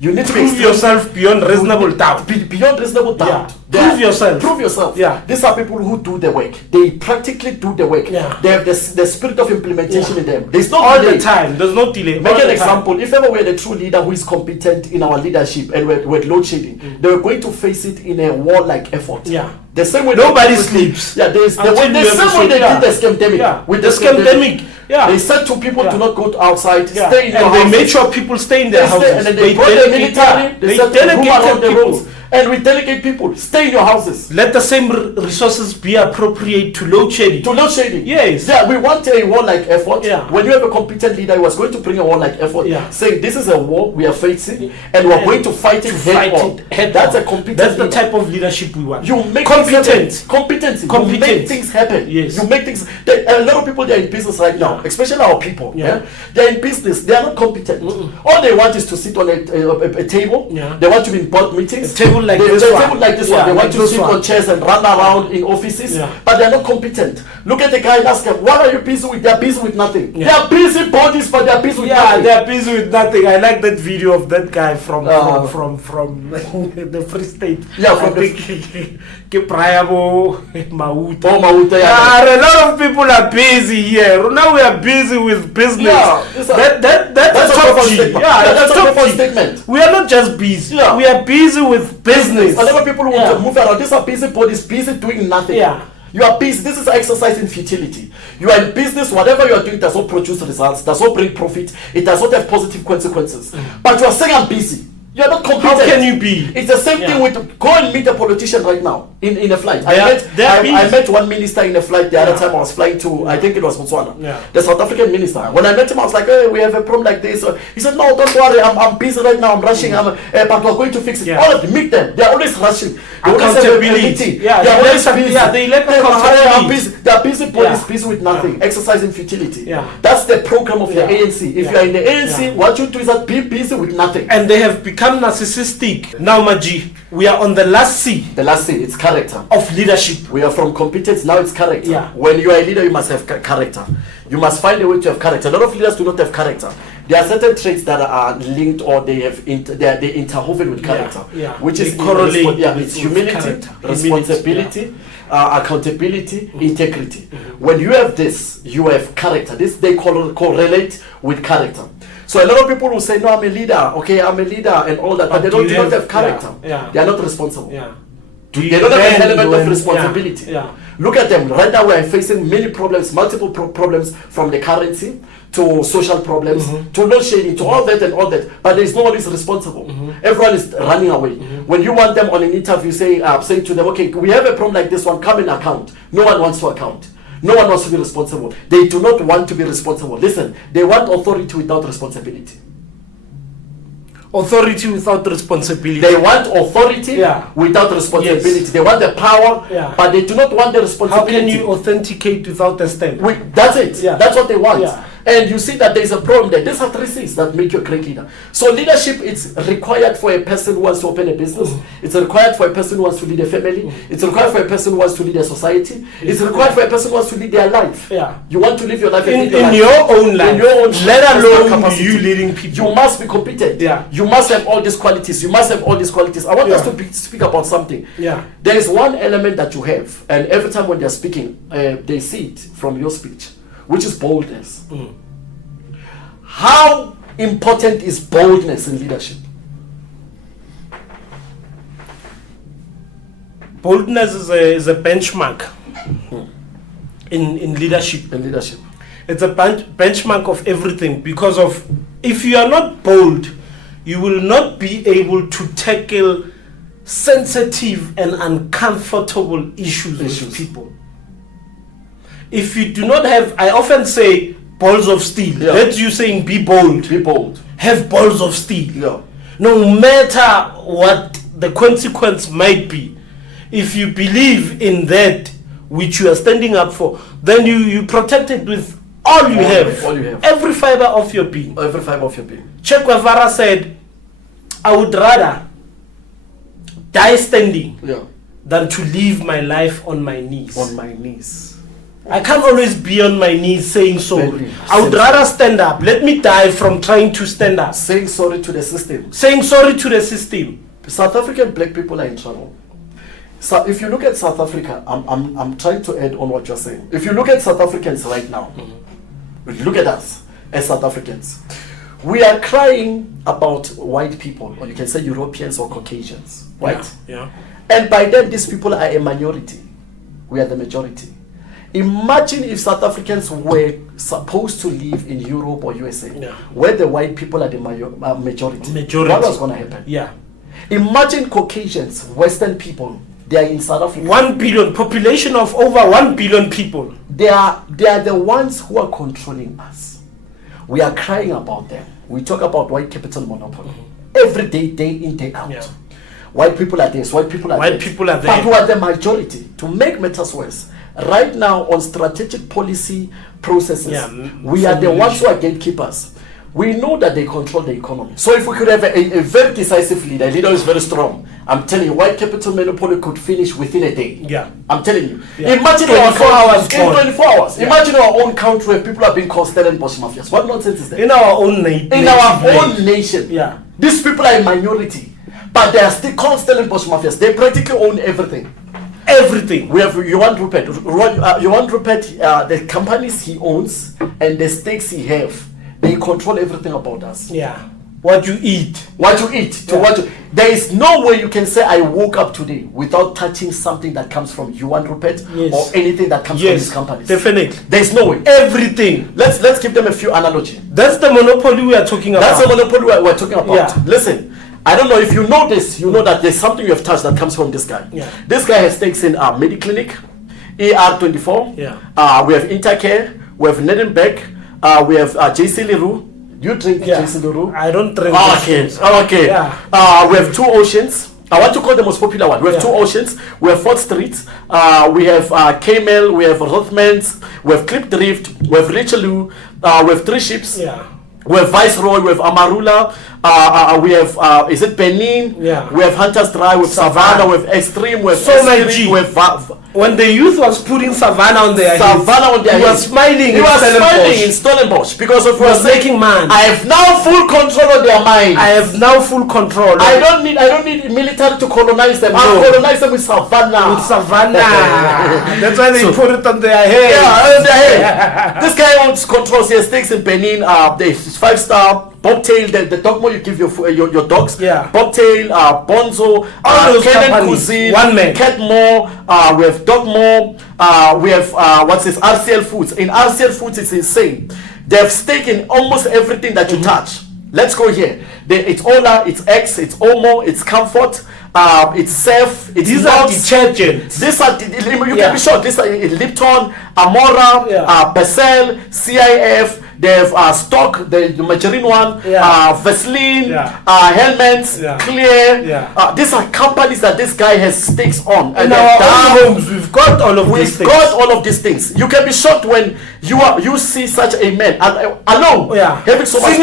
You need to prove yourself beyond reasonable doubt. Beyond reasonable doubt. Prove yourself. Prove yourself. These are people who do the work. They practically do the work. They have the spirit of implementation in them. There's no all delay. The time. There's no delay. Make an example. If ever we had a true leader who is competent in our leadership and we're load shedding, they were going to face it in a warlike effort. The same way nobody sleeps. The same way they did the scamdemic. With the scamdemic. They said to people to not go outside, stay in your houses. And they made sure people stay in their houses. And then they brought the military, they said to move around the roads. And we delegate people, stay in your houses. Let the same resources be appropriate to load shedding. To load shedding. Yes. We want a warlike effort. When you have a competent leader who was going to bring a warlike effort, saying this is a war we are facing and we are going to fight it head on. That's a competent That's the type of leadership we want. You make competency. You make things happen. Yes. You make things. A lot of people, they are in business right now, especially our people. They are in business. They are not competent. All they want is to sit on a table. They want to be in board meetings. table like this they one. table like this one. They want to sit on chairs and run around in offices, but they're not competent. Look at the guy and ask them, what are you busy with? They're busy with nothing. They are busy bodies, but they're busy with nothing. They're busy with nothing. I like that video of that guy from the Free State. Yeah, from Mauta. A lot of people are busy here. Now we are busy with business. That's a top statement. That's a top statement. We are not just busy. We are busy with business. A lot of people want to move around. These are busy bodies, busy doing nothing. You are busy. This is exercise in futility. You are in business. Whatever you are doing does not produce results, does not bring profit. It does not have positive consequences. But you are saying I'm busy. You are not competent. How can you be? It's the same thing with go and meet a politician right now in a flight. I met one minister in a flight the other time I was flying to, I think it was Botswana. The South African minister. When I met him, I was like, hey, we have a problem like this. He said, no, don't worry, I'm busy right now, I'm rushing, but we're going to fix it. All of them, meet them. They're always rushing. They always have a meeting. They're always busy. They are busy bodies, busy with nothing, exercising futility. That's the program of the ANC. If you are in the ANC, what you do is that be busy with nothing. And they have become narcissistic. Now, Maji, we are on the last C. The last C, it's character. Of leadership. We are from competence, now it's character. When you are a leader, you must have character. You must find a way to have character. A lot of leaders do not have character. There are certain traits that are linked or they have they interwoven with character, which is correlate. It's humility, responsibility, accountability, integrity. When you have this, you have character. This they correlate with character. So a lot of people will say, no, I'm a leader, okay, I'm a leader and all that, but they do not have character. They are not responsible. They don't have an element of responsibility. Look at them. Right now we are facing many problems, multiple problems, from the currency to social problems to load shedding to all that and all that. But there is no one who is responsible. Everyone is running away. When you want them on an interview saying to them, okay, we have a problem like this one, come and account. No one wants to account. No one wants to be responsible. They do not want to be responsible. Listen, they want authority without responsibility. Authority without responsibility. They want authority without responsibility. They want the power, but they do not want the responsibility. How can you authenticate without a stamp? That's it. That's what they want. And you see that there's a problem there. These are three C's that make you a great leader. So leadership is required for a person who wants to open a business. It's required for a person who wants to lead a family. It's required for a person who wants to lead a society. It's required for a person who wants to lead their life. You want to live your life in your own life. In your own let alone you leading people. You must be competent. You must have all these qualities. You must have all these qualities. I want us to speak about something. There is one element that you have, and every time when they're speaking, they see it from your speech, which is boldness. How important is boldness in leadership? Boldness is a benchmark in leadership. In leadership, it's a benchmark of everything, because of if you are not bold, you will not be able to tackle sensitive and uncomfortable issues with people. If you do not have, I often say, balls of steel. That's you saying be bold. Be bold. Have balls of steel. No matter what the consequence might be, if you believe in that which you are standing up for, then you protect it with all you have. Every fiber of your being. Every fiber of your being. Che Guevara said, I would rather die standing than to live my life on my knees. On my knees. I can't always be on my knees saying sorry. I would rather stand up. Let me die from trying to stand up. Saying sorry to the system. Saying sorry to the system. South African black people are in trouble. So if you look at South Africa, I'm trying to add on what you're saying. If you look at South Africans right now, look at us as South Africans. We are crying about white people, or you can say Europeans or Caucasians, right? And by then, these people are a minority. We are the majority. Imagine if South Africans were supposed to live in Europe or USA, where the white people are the majority. What was going to happen? Imagine Caucasians, Western people, they are in South Africa. 1 billion, population of over 1 billion people. They are the ones who are controlling us. We are crying about them. We talk about white capital monopoly. Every day, day in, day out. White people are this, white people are white people are there. But who are the majority? To make matters worse, right now on strategic policy processes, we are the ones who are gatekeepers. we know that they control the economy. So if we could have a very decisive leader, a leader who is very strong, I'm telling you, white capital monopoly could finish within a day. Yeah. I'm telling you. Yeah. Imagine 24 hours in 24 hours. Yeah. Imagine our own country where people are being called Stellenbosch mafias. What nonsense is that? In our own nation. In our own nation. Yeah. These people are a minority, but they are still called Stellenbosch mafias. They practically own everything. Everything. We have Johan Rupert. Johan Rupert, the companies he owns and the stakes he have, they control everything about us. Yeah. What you eat. What you eat. To what you, there is no way you can say I woke up today without touching something that comes from Johan Rupert or anything that comes from his companies. Definitely. There is no way. Everything. Let's give them a few analogy. That's the monopoly we are talking about. That's the monopoly we're talking about. Yeah. Listen. I don't know if you know this, you know that there's something you have touched that comes from this guy. Yeah. This guy has stakes in Mediclinic, ER24. Yeah. We have Intercare, we have Nedenbeck, we have JC Leroux. Do you drink JC Leroux? I don't drink. Okay. Yeah. We have Two Oceans. I want to call the most popular one. We have Two Oceans, we have 4th Street, we have K-Mail, we have Rothmans, we have Clip Drift, we have Richelieu, we have Three Ships. Yeah. We have Viceroy, we have Amarula, we have, is it Benin? Yeah. We have Hunters Dry, we have Savannah, we have Extreme, we have So many. we have when the youth was putting Savannah on their head, he was smiling. He was smiling in Stellenbosch because of was making man. I have now full control of their mind. I have now full control. I don't need military to colonize them. I'll colonize them with Savannah. With Savannah. That's why they put it on their head. Yeah, on their head. This guy owns controls. He has stakes in Benin. There's 5-star. Bobtail, the dog more you give your dogs. Yeah. Bobtail, Bonzo, Kenan Cuisine, one man. Catmore, we have Dogmore, we have what's this? RCL Foods. In RCL Foods, it's insane. They have stake in almost everything that you touch. Let's go here. It's Ola, it's X, it's Omo, it's Comfort, it's Safe, it's these are detergents. These are you can be sure. These are Lipton, Amora, Basel, CIF. They have Stock, the margarine one, Vaseline, Helmets, Clear. These are companies that this guy has stakes on. In our own homes, we've got all of these things. We've got all of these things. You can be shocked when you see such a man alone having so much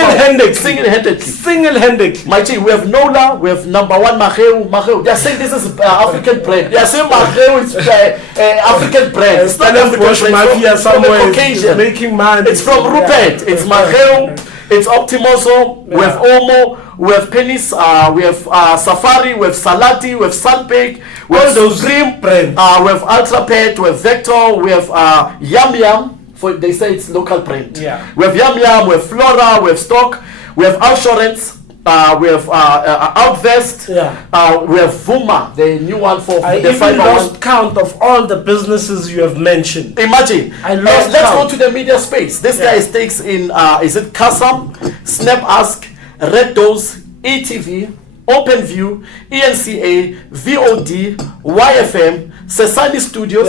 single-handedly. My team, we have Nola, we have number one Maheu. They are saying this is African brand. They are saying Maheu is African brand. It's not African brand. Mafia somewhere Caucasian. Making man. It's from Rupert. It's Maheu. It's Optimoso. We have Omo. We have Penis. We have Safari. We have Salati. We have Sunbake. We have those dream brands. We have Ultra Pet. We have Vector. We have Yum Yum. They say it's local brand. Yeah. We have Yum Yum. We have Flora. We have Stock. We have Assurance. We have Outvest. We have Vuma, the new one for I the even lost count of all the businesses you have mentioned. Imagine. Let's go to the media space. This guy stakes in is it Kasam, Snap Ask, Red Dose, ETV, OpenView, ENCA, VOD, YFM, Sesani Studios,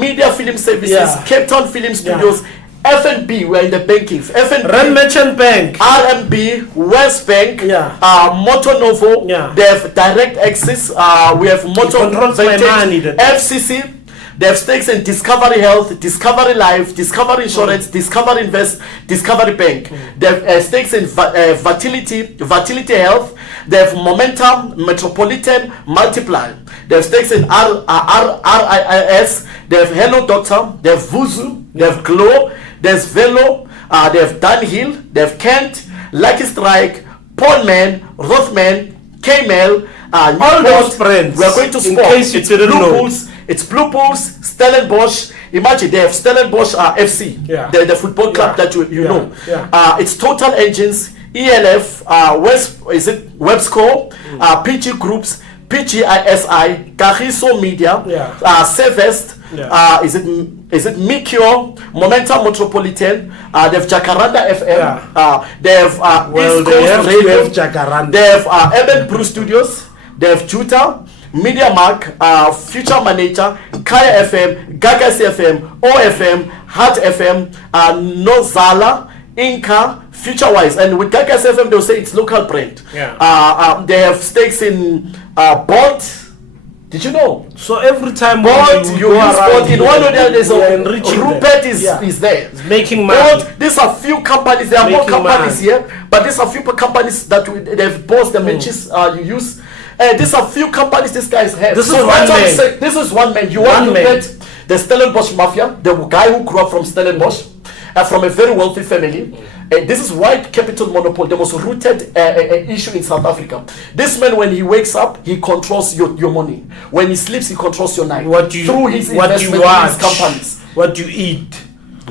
Media Film Services, Cape Town Film Studios. FNB, we're in the banking. FNB, Rand Merchant Bank, RMB, West Bank, Moto Novo, they have direct access. We have Moto Vintage, FCC. They have stakes in Discovery Health, Discovery Life, Discovery Insurance, Discovery Invest, Discovery Bank. They have stakes in Fertility Health. They have Momentum, Metropolitan, Multiply. They have stakes in RIS. They have Hello Doctor. They have Vuzu. They have Glow. There's Velo. They have Dunhill. They have Kent, Lucky Strike, Paulman, Rothman, K-Mail. All those brands. We are going to sport. It's Blue Bulls. It's Blue Bulls, Stellenbosch. Imagine they have Stellenbosch FC, the football club that you know. It's Total Engines, ELF, Webscore, PG Groups, PGISI, Kahiso Media, Sevest. Is it Mikio, Momentum Metropolitan? They have Jacaranda FM. They have East Coast Radio. They have Urban Brew Studios. They have Juta, Media Mark, Future Manager, Kaya FM, Gagas FM, OFM, Heart FM, Nozala, Inca, FutureWise, and with Gagas FM they'll say it's local brand. They have stakes in Bolt. Did you know? So every time Bolt, you use Bolt in one of them, there's a Rupert is there. It's making money. These are few companies companies. There are more companies money. here, but these are few companies that they've bought the matches you use. These are few companies these guys have. This is one man. This is one man. You want to get the Stellenbosch mafia, the guy who grew up from Stellenbosch, from a very wealthy family. This is white capital monopoly, the most rooted issue in South Africa. This man, when he wakes up, he controls your money. When he sleeps, he controls your night. Through his investment in his companies. What you eat.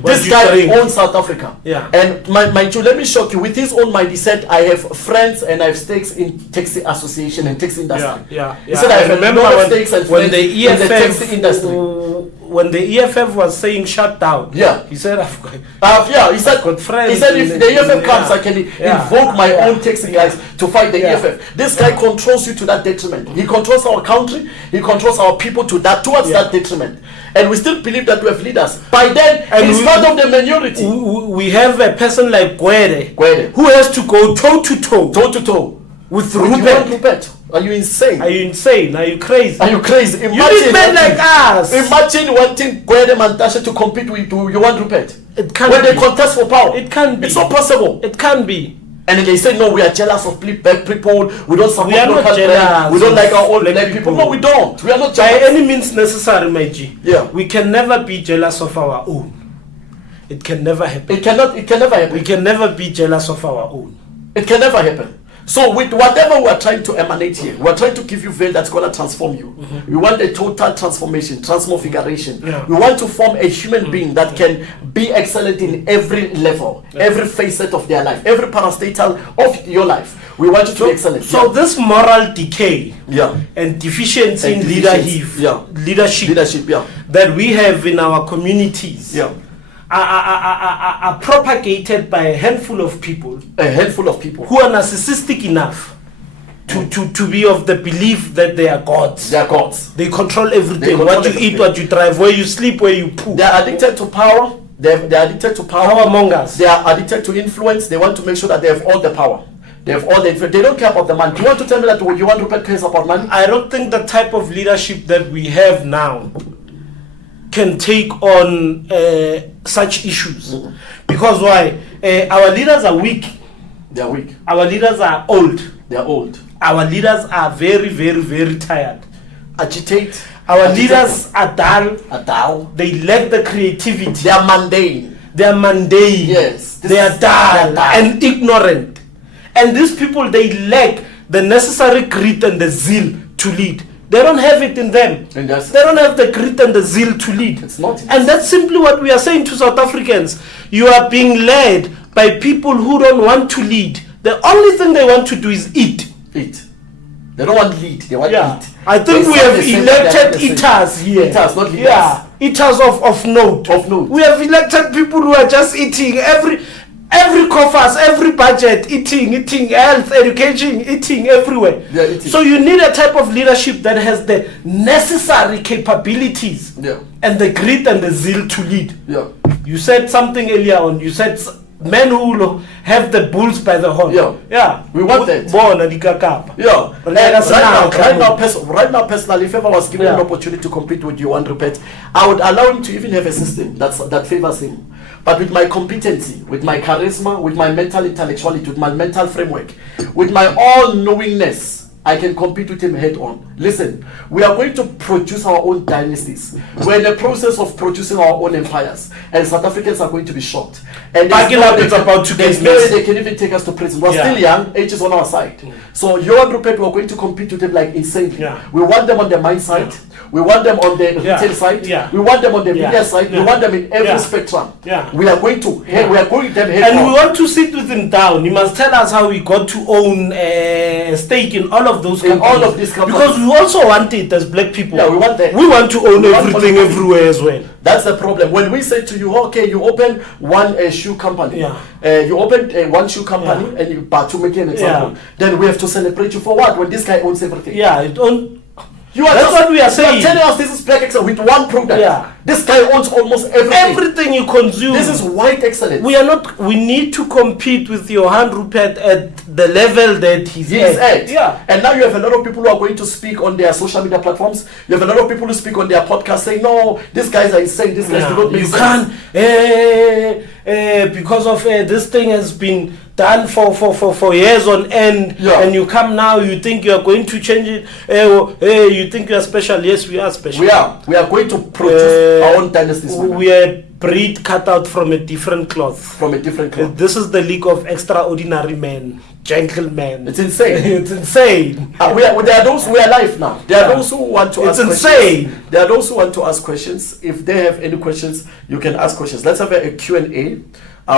This guy owns South Africa. Yeah. And mind you, let me shock you. With his own mind, he said, I have friends and I have stakes in taxi association and taxi industry. Yeah. He said, I have a lot of stakes and friends in the taxi industry. When the EFF was saying shut down, he said, I've got friends. He said, if the EFF comes, I can invoke my own taxi guys to fight the EFF. This guy controls you to that detriment. He controls our country. He controls our people towards that detriment. And we still believe that we have leaders. By then, he's part of the minority. We have a person like Gwede, who has to go toe to toe with Rupert. Are you insane? Are you crazy? Imagine, you need men like us. Imagine wanting Gwede Mantashe to compete with you want Rupert. It can't when be. they contest for power. It can't be. It's not possible. It can't be. And then they say, no, we are jealous of black people. We don't support local black. We don't like our own black people. No, we don't. We are not jealous. By any means necessary, my G. Yeah. We can never be jealous of our own. It can never happen. It can never happen. We can never be jealous of our own. It can never happen. So with whatever we are trying to emanate here, we are trying to give you veil that's going to transform you. We want a total transformation, transmogrification. We want to form a human being that can be excellent in every level, every facet of their life, every parastatal of your life. We want you to be excellent. So this moral decay and deficiency in leadership that we have in our communities are propagated by a handful of people who are narcissistic enough to be of the belief that they are gods. They control everything. What you eat, what you drive, where you sleep, where you poop. They are addicted to power. They are addicted to power among us. They are addicted to influence. They want to make sure that they have all the power. They have all the influence. They don't care about the money. Do you want to tell me that you want Rupert cares about money? I don't think the type of leadership that we have now can take on such issues. Because why? Our leaders are weak. They are weak. Our leaders are old. They are old. Our leaders are very, very, very tired. Agitate. Our leaders are dull. They lack the creativity. They are mundane. Yes. They are dull and ignorant. And these people, they lack the necessary grit and the zeal to lead. They don't have it in them. They don't have the grit and the zeal to lead. It's not. And that's simply what we are saying to South Africans. You are being led by people who don't want to lead. The only thing they want to do is eat. They don't want to lead. They want to eat. I think we have elected eaters here. Eaters, not leaders. Eaters of note. We have elected people who are just eating every coffers, every budget, eating, health, education, eating everywhere. So you need a type of leadership that has the necessary capabilities and the grit and the zeal to lead. You said something earlier on. You said men who will have the bulls by the horn. We want that. Right now, personally, if ever I was given an opportunity to compete with you and Rupert, I would allow him to even have a system that favors him. But with my competency, with my charisma, with my mental intellectuality, with my mental framework, with my all-knowingness, I can compete with him head on. Listen, we are going to produce our own dynasties. We're in the process of producing our own empires. And South Africans are going to be shocked. And there's no way they can even take us to prison. We're still young, age is on our side. So you and Rupert, we're going to compete with them like insanely. We want them on the mind side. We want them on the retail side. We want them on the media side. We want them in every spectrum. We are going to we are going them head on. We want to sit with him down. He must tell us how he got to own a stake in all of those companies. In all of these companies. Because we also want it as black people. We want that. We want to own everything everywhere as well. That's the problem. When we say to you, okay, you open one shoe company. You open one shoe company and you, but to make an example, then we have to celebrate you for what? When this guy owns everything. That's what we are saying. You are telling us this is black excellence with one product. This guy owns almost everything. Everything you consume. This is white excellence. We need to compete with Johan Rupert at the level that he's at. And now you have a lot of people who are going to speak on their social media platforms. You have a lot of people who speak on their podcast saying, no, these guys are insane. These guys do not make sense. because of this thing has been done for years on end, and you come now, you think you are going to change it. You think you are special. Yes, we are special. We are going to produce our own dynasties. We are breed cut out from a different cloth. This is the league of extraordinary men, gentlemen. It's insane. It's insane. There are those who are alive now. There are those who want to ask questions. It's insane. There are those who want to ask questions. If they have any questions, you can ask questions. Let's have a Q&A.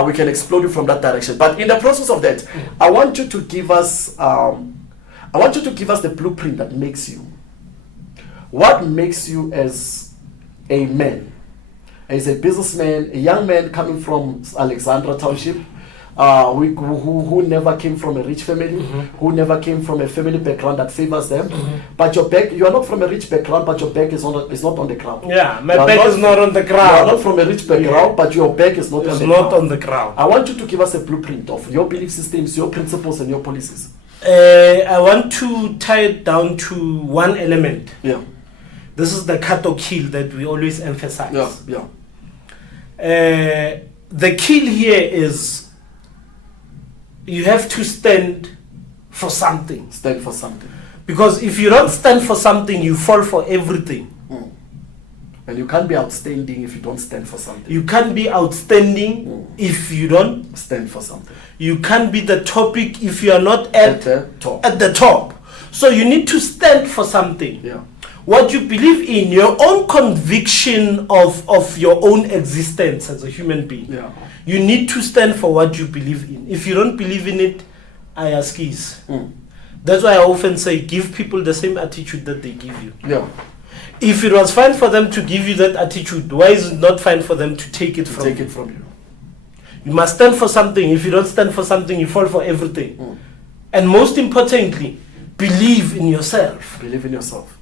We can explode it from that direction. But in the process of that, I want you to give us the blueprint that makes you. What makes you as a man, as a businessman, a young man coming from Alexandra Township, who never came from a rich family, who never came from a family background that favors them, but you are not from a rich background, but your back is not on the ground. Yeah, my back is not on the ground. You are not from a rich background, but your back is not on the ground. I want you to give us a blueprint of your belief systems, your principles, and your policies. I want to tie it down to one element. Yeah. This is the cut or kill that we always emphasize. Yeah. The kill here is you have to stand for something. Stand for something. Because if you don't stand for something, you fall for everything. And you can't be outstanding if you don't stand for something. You can't be outstanding if you don't stand for something. You can't be the topic if you are not at the top. So you need to stand for something. Yeah. What you believe in, your own conviction of your own existence as a human being. Yeah. You need to stand for what you believe in. If you don't believe in it, I ask is. That's why I often say, give people the same attitude that they give you. Yeah. If it was fine for them to give you that attitude, why is it not fine for them to take it from you? You must stand for something. If you don't stand for something, you fall for everything. And most importantly, believe in yourself. Believe in yourself.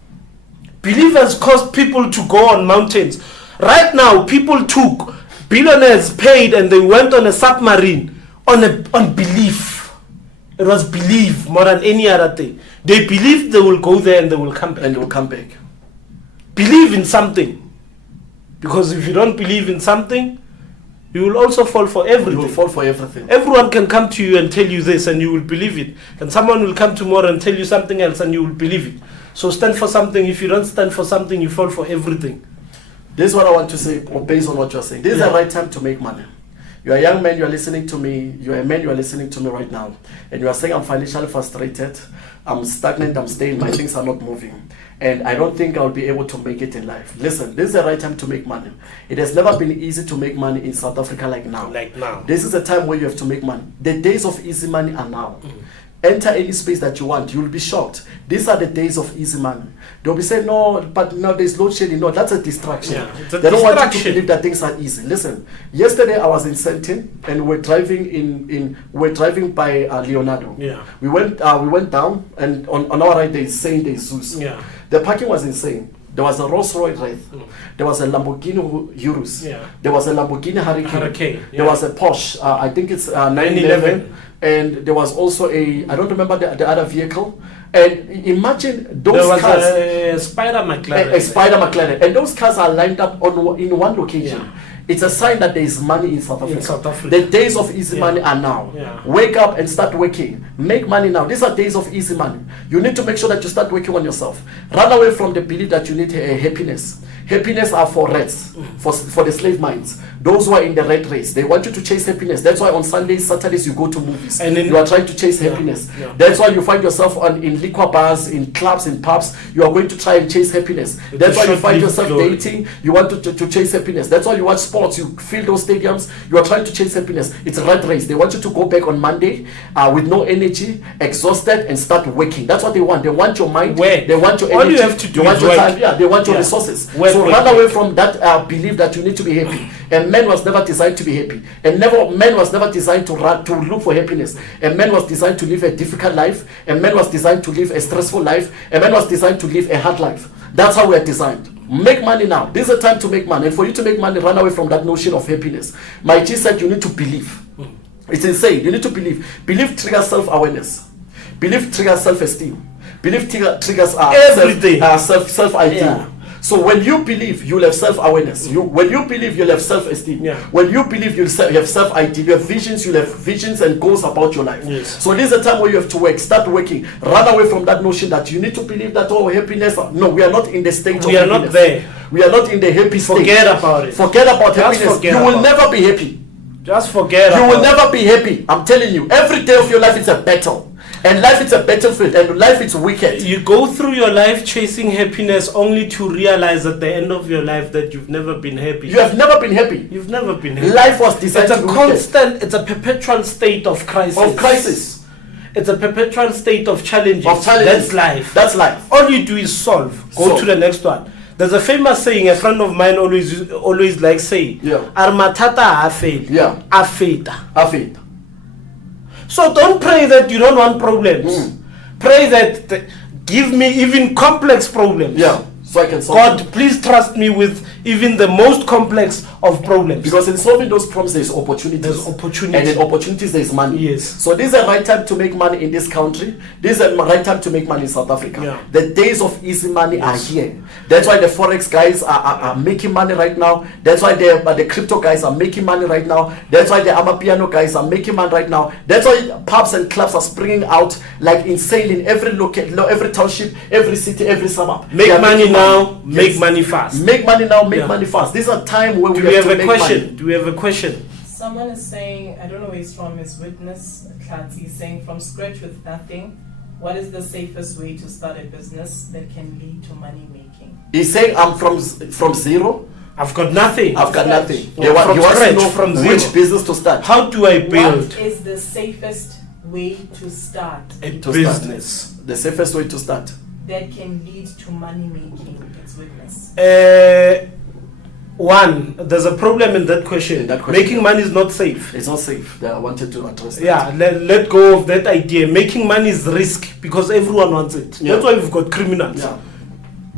Belief has caused people to go on mountains. Right now, people took, billionaires paid, and they went on a submarine on belief. It was belief more than any other thing. They believed they will go there and they will come back. Believe in something. Because if you don't believe in something, you will also fall for everything. You will fall for everything. Everyone can come to you and tell you this and you will believe it. And someone will come tomorrow and tell you something else and you will believe it. So stand for something. If you don't stand for something, you fall for everything. This is what I want to say based on what you're saying. This is the right time to make money. You're a young man, you're listening to me. You're a man, you're listening to me right now. And you are saying, I'm financially frustrated. I'm stagnant, I'm staying, my things are not moving. And I don't think I'll be able to make it in life. Listen, this is the right time to make money. It has never been easy to make money in South Africa like now. This is the time where you have to make money. The days of easy money are now. Enter any space that you want. You'll be shocked. These are the days of easy money. They'll be saying, no, but no, there's load shedding. No, that's a distraction. They don't want you to believe that things are easy. Listen, yesterday I was in Sentin and we're driving by Leonardo. Yeah. We went down and on our right there is Saint Jesus. Yeah. The parking was insane. There was a Rolls Royce Wraith. There was a Lamborghini Urus. Yeah. There was a Lamborghini Hurricane. There was a Porsche. I think it's 911. And there was also I don't remember the other vehicle. And imagine those cars. There was a Spider McLaren. A Spider McLaren. And those cars are lined up in one location. Yeah. It's a sign that there is money in South Africa. The days of easy money are now. Yeah. Wake up and start working. Make money now. These are days of easy money. You need to make sure that you start working on yourself. Run away from the belief that you need happiness. Happiness are for rats, for the slave minds. Those who are in the rat race, they want you to chase happiness. That's why on Sundays, Saturdays, you go to movies. And you are trying to chase happiness. Yeah. That's why you find yourself in liquor bars, in clubs, in pubs. You are going to try and chase happiness. That's why you find yourself dating. You want to chase happiness. That's why you watch sports. You fill those stadiums. You are trying to chase happiness. It's a rat race. They want you to go back on Monday with no energy, exhausted, and start working. That's what they want. They want your mind. They want your energy. All you have to do is your time. Yeah, they want your resources. So run away from that belief that you need to be happy. And man was never designed to be happy. And man was never designed to look for happiness. And man was designed to live a difficult life. And man was designed to live a stressful life. And man was designed to live a hard life. That's how we are designed. Make money now. This is a time to make money. And for you to make money, run away from that notion of happiness. My G said you need to believe. It's insane. You need to believe. Belief triggers self-awareness. Belief triggers self-esteem. Belief triggers everything. Self-idea. Yeah. So when you believe, you'll have self-awareness. When you believe, you'll have self-esteem. Yeah. When you believe, you have self-idea. You have visions. You'll have visions and goals about your life. Yes. So this is a time where you have to work. Start working. Run away from that notion that you need to believe that, oh, happiness. No, we are not in the state of happiness. We are not there. We are not in the happy state. Forget about it. Forget about happiness. Forget you will never be happy. Just forget You will never be happy. I'm telling you. Every day of your life is a battle. And life is a battlefield, and life is wicked. You go through your life chasing happiness only to realize at the end of your life that you've never been happy. You have never been happy. You've never been happy. Life was designed to be constant, it's a perpetual state of crisis. It's a perpetual state of challenges. That's life. That's life. All you do is solve. Go to the next one. There's a famous saying, a friend of mine always likes saying, Armatata afeta. Yeah. Afeta. So don't pray that you don't want problems. Pray that give me even complex problems. Yeah. So I can solve God, please trust me with even the most complex of problems. Because in solving those problems, there's opportunities. There's opportunity. And in opportunities, there's money. Yes. So this is the right time to make money in this country. This is the right time to make money in South Africa. Yeah. The days of easy money are here. That's why the Forex guys are making money right now. That's why the crypto guys are making money right now. That's why the Amapiano guys are making money right now. That's why pubs and clubs are springing out like insane in every every township, every city, every suburb. Make money now, make money fast. Make money now, make money fast. This is a time where we have to make money. Do we have a question? Someone is saying, I don't know where he's from, his witness, he's saying, from scratch with nothing, what is the safest way to start a business that can lead to money making? He's saying, I'm from zero. I've got nothing. I've got nothing. He wants to know from which business to start. How do I build? What is the safest way to start a business? The safest way to start. That can lead to money making, its witness. One, there's a problem in that question. Making money is not safe. It's not safe. I wanted to address that. Yeah, let go of that idea. Making money is risk because everyone wants it. Yeah. That's why we've got criminals. Yeah.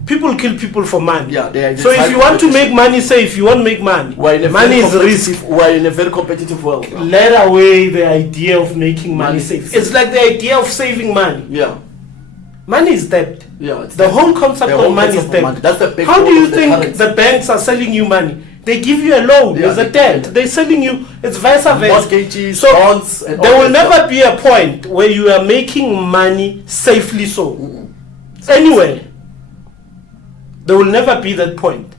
People kill people for money. Yeah, so if you want to make money safe, you won't make money. Money is risk. We're in a very competitive world. Let away the idea of making money safe. It's like the idea of saving money. Yeah. Money is debt. Yeah, the whole concept of money is debt. That's the big How do you think the banks are selling you money? They give you a loan, there's a debt. They're selling you, it's vice versa. Mortgages, bonds, and there will never be a point where you are making money safely anyway. There will never be that point.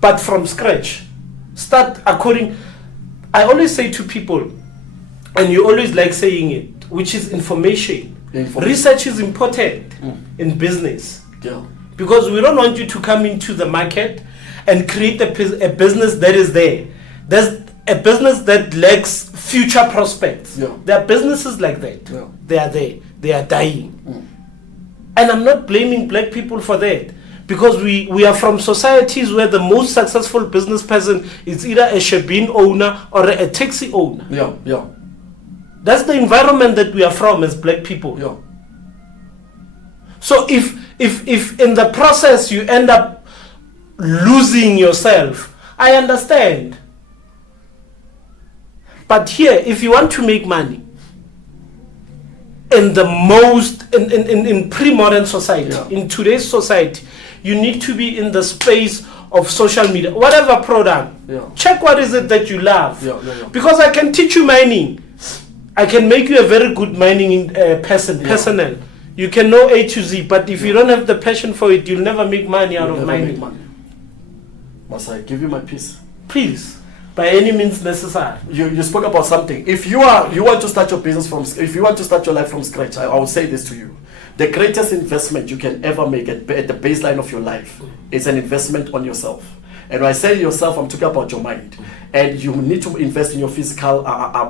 But from scratch, start according. I always say to people, and you always like saying it, which is information. Research is important in business. Yeah. Because we don't want you to come into the market and create a business that is there. There's a business that lacks future prospects. Yeah. There are businesses like that. Yeah. They are there. They are dying. And I'm not blaming black people for that. Because we are from societies where the most successful business person is either a shebeen owner or a taxi owner. Yeah, yeah. That's the environment that we are from as black people. Yeah. So if in the process you end up losing yourself, I understand. But here, if you want to make money in the most in pre-modern society, in today's society, you need to be in the space of social media, whatever product. Check what is it that you love. Because I can teach you mining. I can make you a very good mining personnel. You can know A to Z, but if you don't have the passion for it, you'll never make money out of mining. Must I give you my piece? Please, by any means necessary. You spoke about something. If you want to start your business if you want to start your life from scratch, I will say this to you. The greatest investment you can ever make at the baseline of your life is an investment on yourself. And when I say yourself, I'm talking about your mind. And you need to invest in your physical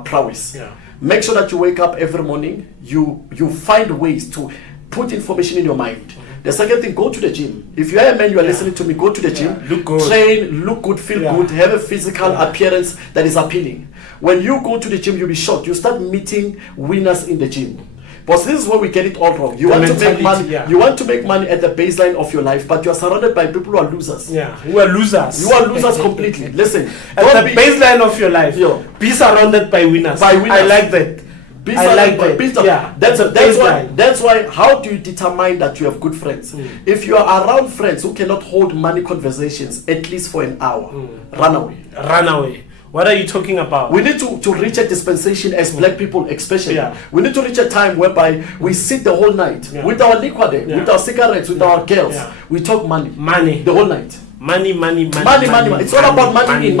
prowess. Yeah. Make sure that you wake up every morning, you find ways to put information in your mind. The second thing, go to the gym. If you are a man, you are listening to me, go to the gym, look good. Train, look good, feel good, have a physical appearance that is appealing. When you go to the gym, you'll be shocked. You start meeting winners in the gym. But this is where we get it all wrong. You want to make money. You want to make money at the baseline of your life, but you are surrounded by people who are losers. Yeah, who are losers. You are losers completely. Listen, at the baseline of your life, be surrounded by winners. I like that. I like that. Yeah. That's why. How do you determine that you have good friends? If you are around friends who cannot hold money conversations at least for an hour, run away. Run away. What are you talking about? We need to reach a dispensation as black people, especially. Yeah. We need to reach a time whereby we sit the whole night with our liquor, with our cigarettes, with our girls. Yeah. We talk money. Money. The whole night. Money. It's all about money.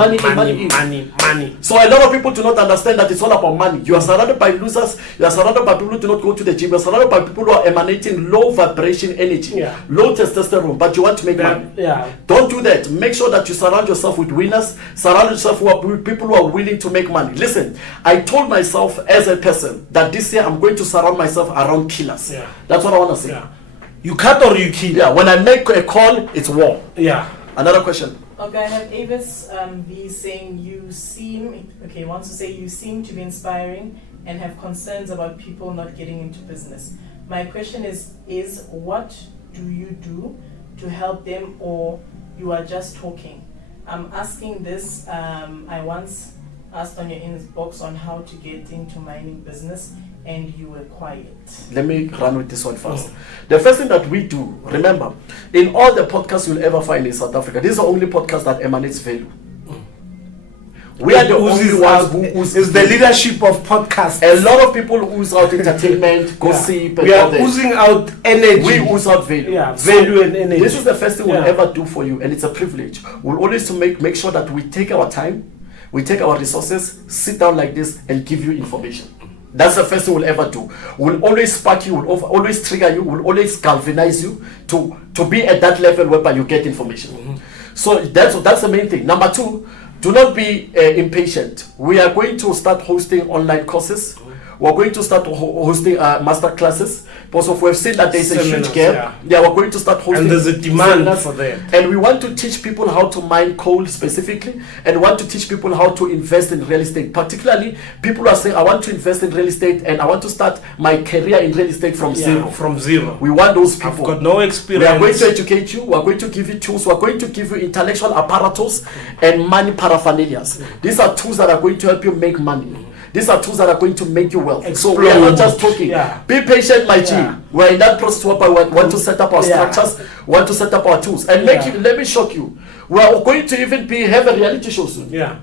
So a lot of people do not understand that it's all about money. You are surrounded by losers. You are surrounded by people who do not go to the gym. You are surrounded by people who are emanating low vibration energy, low testosterone, but you want to make money. Yeah. Don't do that. Make sure that you surround yourself with winners. Surround yourself with people who are willing to make money. Listen, I told myself as a person that this year I'm going to surround myself around killers. Yeah. That's what I want to say. Yeah. You cut or you kill. Yeah. When I make a call, it's war. Yeah. Another question. Okay, I have Avis V saying you seem to be inspiring and have concerns about people not getting into business. My question is what do you do to help them, or you are just talking? I'm asking this. I once asked on your inbox on how to get into mining business, and you were quiet. Let me run with this one first. The first thing that we do, remember, in all the podcasts you'll ever find in South Africa, this is the only podcast that emanates value. We are the only ones who ooze. It's the leadership of podcasts. A lot of people ooze out entertainment, gossip, we are oozing out energy. We ooze out value. Yeah, value and energy. This is the first thing we'll ever do for you, and it's a privilege. We'll always make sure that we take our time, we take our resources, sit down like this, and give you information. That's the first thing we'll ever do. We'll always spark you, we'll always trigger you, we'll always galvanize you to be at that level whereby you get information. So that's the main thing. Number two, do not be impatient. We are going to start hosting online courses. We're going to start hosting master classes. Because we've seen that there's a huge gap. Yeah, we're going to start hosting. And there's a demand for that. And we want to teach people how to mine coal specifically, and want to teach people how to invest in real estate. Particularly, people are saying, I want to invest in real estate and I want to start my career in real estate from zero. From zero. We want those people. I've got no experience. We are going to educate you. We are going to give you tools. We are going to give you intellectual apparatus and money paraphernalias. These are tools that are going to help you make money. These are tools that are going to make you wealthy. So we are not just talking. Be patient, my G. We're in that process where we want to set up our structures, want to set up our tools. And let me shock you. We are going to even have a reality show soon. Yeah.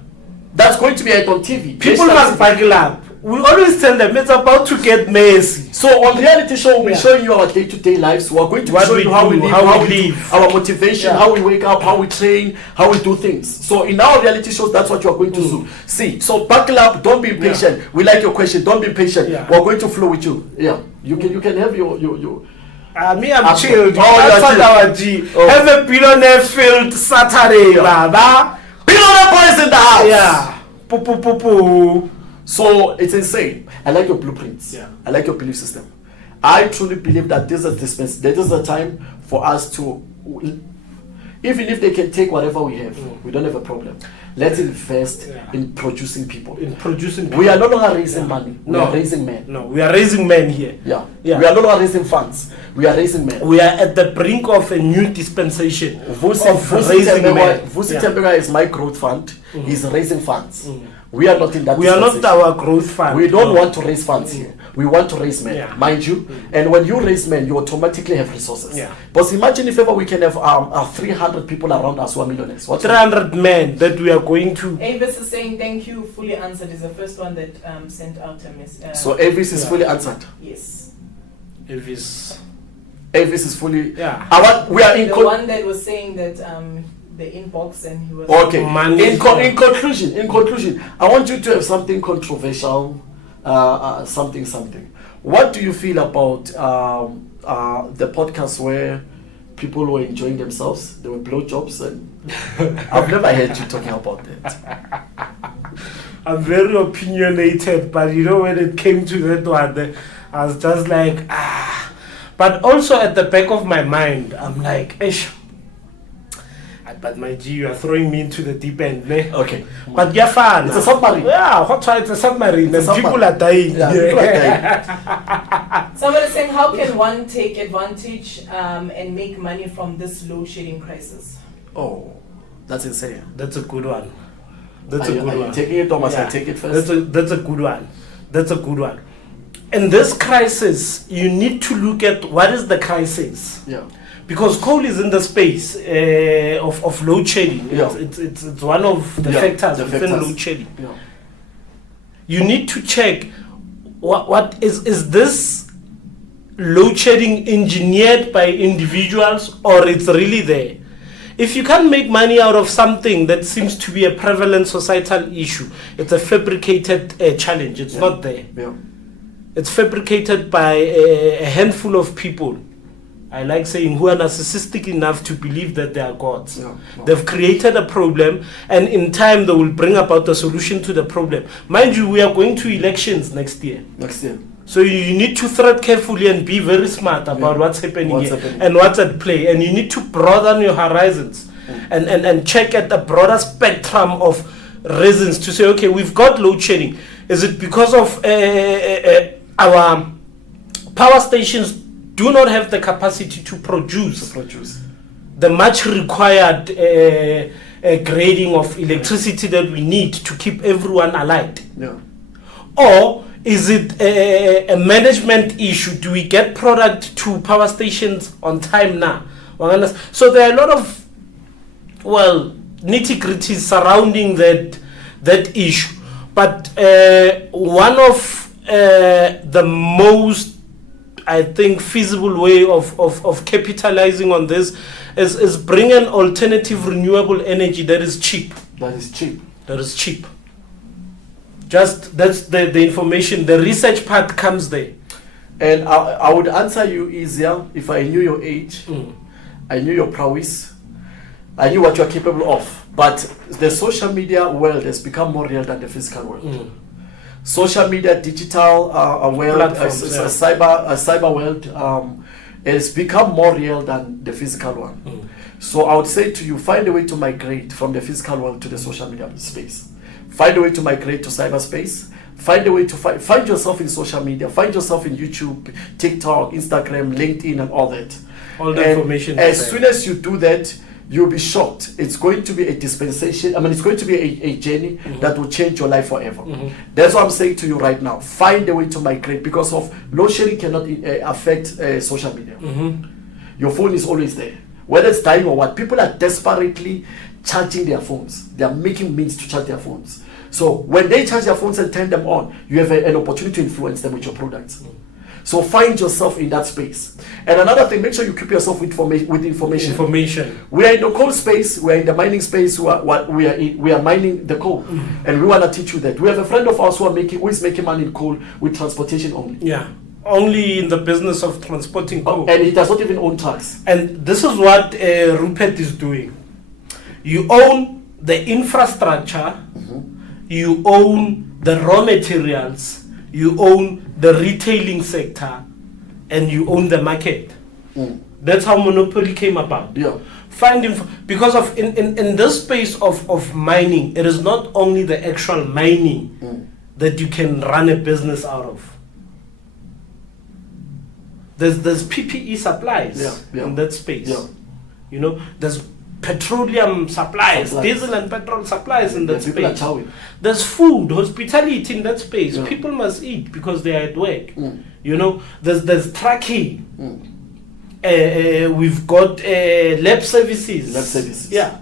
That's going to be on TV. People must buckle up. We always tell them it's about to get messy. So on reality show, we're showing you our day-to-day lives. We're going to show you how we live, our motivation, how we wake up, how we train, how we do things. So in our reality shows, that's what you're going to do. See, so buckle up, don't be impatient. We like your question, don't be impatient. We're going to flow with you. Yeah, you can have your me, I'm chilled. Our G. Have a billionaire filled Saturday, baba. Billionaire boys in the house. Yeah. Poo. So it's insane. I like your blueprints. Yeah. I like your belief system. I truly believe that this is a time for us to, even if they can take whatever we have, we don't have a problem. Let's invest in producing people. We are no longer raising money. We are raising men. No, we are raising men here. Yeah. We are no longer raising funds. We are raising men. We are at the brink of a new dispensation Vusi Tembega is my growth fund. He's raising funds. We are not in that. We are not our growth fund. We don't want to raise funds here. We want to raise men, mind you. And when you raise men, you automatically have resources. But imagine if ever we can have 300 people around us who are millionaires. 300 men that we are going to. Avis is saying thank you, fully answered. Is the first one that sent out a message. So Avis is fully answered. Yes. Avis is fully. We are in the one that was saying that the inbox, and he was okay. In conclusion, I want you to have something controversial, something. What do you feel about the podcast where people were enjoying themselves? There were blowjobs, and I've never heard you talking about that. I'm very opinionated, but when it came to that one, I was just like, But also at the back of my mind, I'm like, but my G, you are throwing me into the deep end, ne? Okay. But you're fun. It's a submarine. Yeah, it's a submarine. People are dying. People are dying. Somebody saying, how can one take advantage and make money from this load shedding crisis? Oh, that's insane. That's a good one. Are you taking it, Thomas? I take it first. That's a good one. in this crisis, you need to look at what is the crisis. Yeah. Because coal is in the space of load shedding. Yeah. It's one of the factors within load shedding. Yeah. You need to check what is this load shedding engineered by individuals, or it's really there. If you can't make money out of something that seems to be a prevalent societal issue, it's a fabricated challenge. It's not there. Yeah. It's fabricated by a handful of people, I like saying, who are narcissistic enough to believe that they are gods. Yeah. They've created a problem, and in time they will bring about a solution to the problem. Mind you, we are going to elections next year. So you need to thread carefully and be very smart about what's happening here and what's at play. And you need to broaden your horizons and check at the broader spectrum of reasons to say, okay, we've got load shedding. Is it because of our power stations do not have the capacity to produce the much required grading of electricity that we need to keep everyone alight? Yeah. Or is it a management issue? Do we get product to power stations on time now? So there are a lot of, nitty-gritties surrounding that issue. But one of the most, I think, feasible way of capitalizing on this is bring an alternative renewable energy that is cheap. Just that's the information. The research part comes there. And I would answer you easier if I knew your age, I knew your prowess, I knew what you are capable of. But the social media world has become more real than the physical world. Social media, digital world, cyber world has become more real than the physical one. So I would say to you, find a way to migrate from the physical world to the social media space. Find a way to migrate to cyberspace. Find a way to find yourself in social media. Find yourself in YouTube, TikTok, Instagram, LinkedIn, and all that. All the information. As soon as you do that, you'll be shocked. It's going to be a dispensation. It's going to be a journey that will change your life forever. That's what I'm saying to you right now. Find a way to migrate, because of load shedding cannot affect social media. Your phone is always there. Whether it's dying or what, people are desperately charging their phones. They are making means to charge their phones. So when they charge their phones and turn them on, you have an opportunity to influence them with your products. So find yourself in that space. And another thing, make sure you keep yourself with information. We are in the coal space. We are in the mining space. We are mining the coal, and we want to teach you that. We have a friend of ours who is making money in coal with transportation only. Yeah, only in the business of transporting coal. And he does not even own trucks. And this is what Rupert is doing. You own the infrastructure. You own the raw materials, you own the retailing sector, and you own the market. That's how monopoly came about. Yeah. Because of in this space of mining, it is not only the actual mining that you can run a business out of. There's PPE supplies in that space. Yeah. There's petroleum supplies, diesel and petrol supplies in that space. There's food, hospitality in that space. People must eat because they are at work. There's trucking. We've got lab services. Yeah,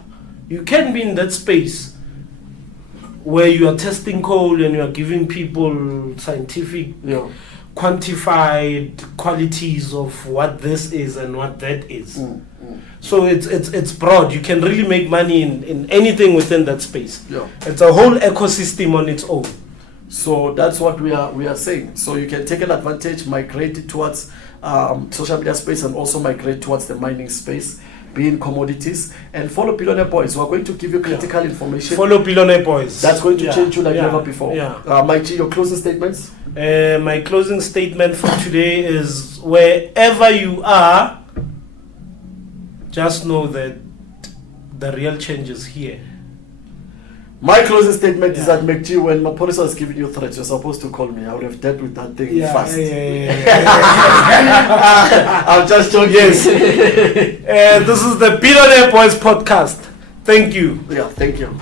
you can be in that space where you are testing coal and you are giving people scientific, quantified qualities of what this is and what that is. So it's broad. You can really make money in anything within that space. It's a whole ecosystem on its own. So that's what we are saying. So you can take an advantage, migrate towards social media space, and also migrate towards the mining space, being commodities, and follow Billionaire Boys. We're going to give you critical information. Follow Billionaire Boys. That's going to change you like never before. Mikey, your closing statements? My closing statement for today is, wherever you are, just know that the real change is here. My closing statement is that, McG, when maphorisa was giving you threats, you're supposed to call me. I would have dealt with that thing fast. I'm just joking. Yes. This is the Billionaire Boys podcast. Thank you. Yeah, thank you.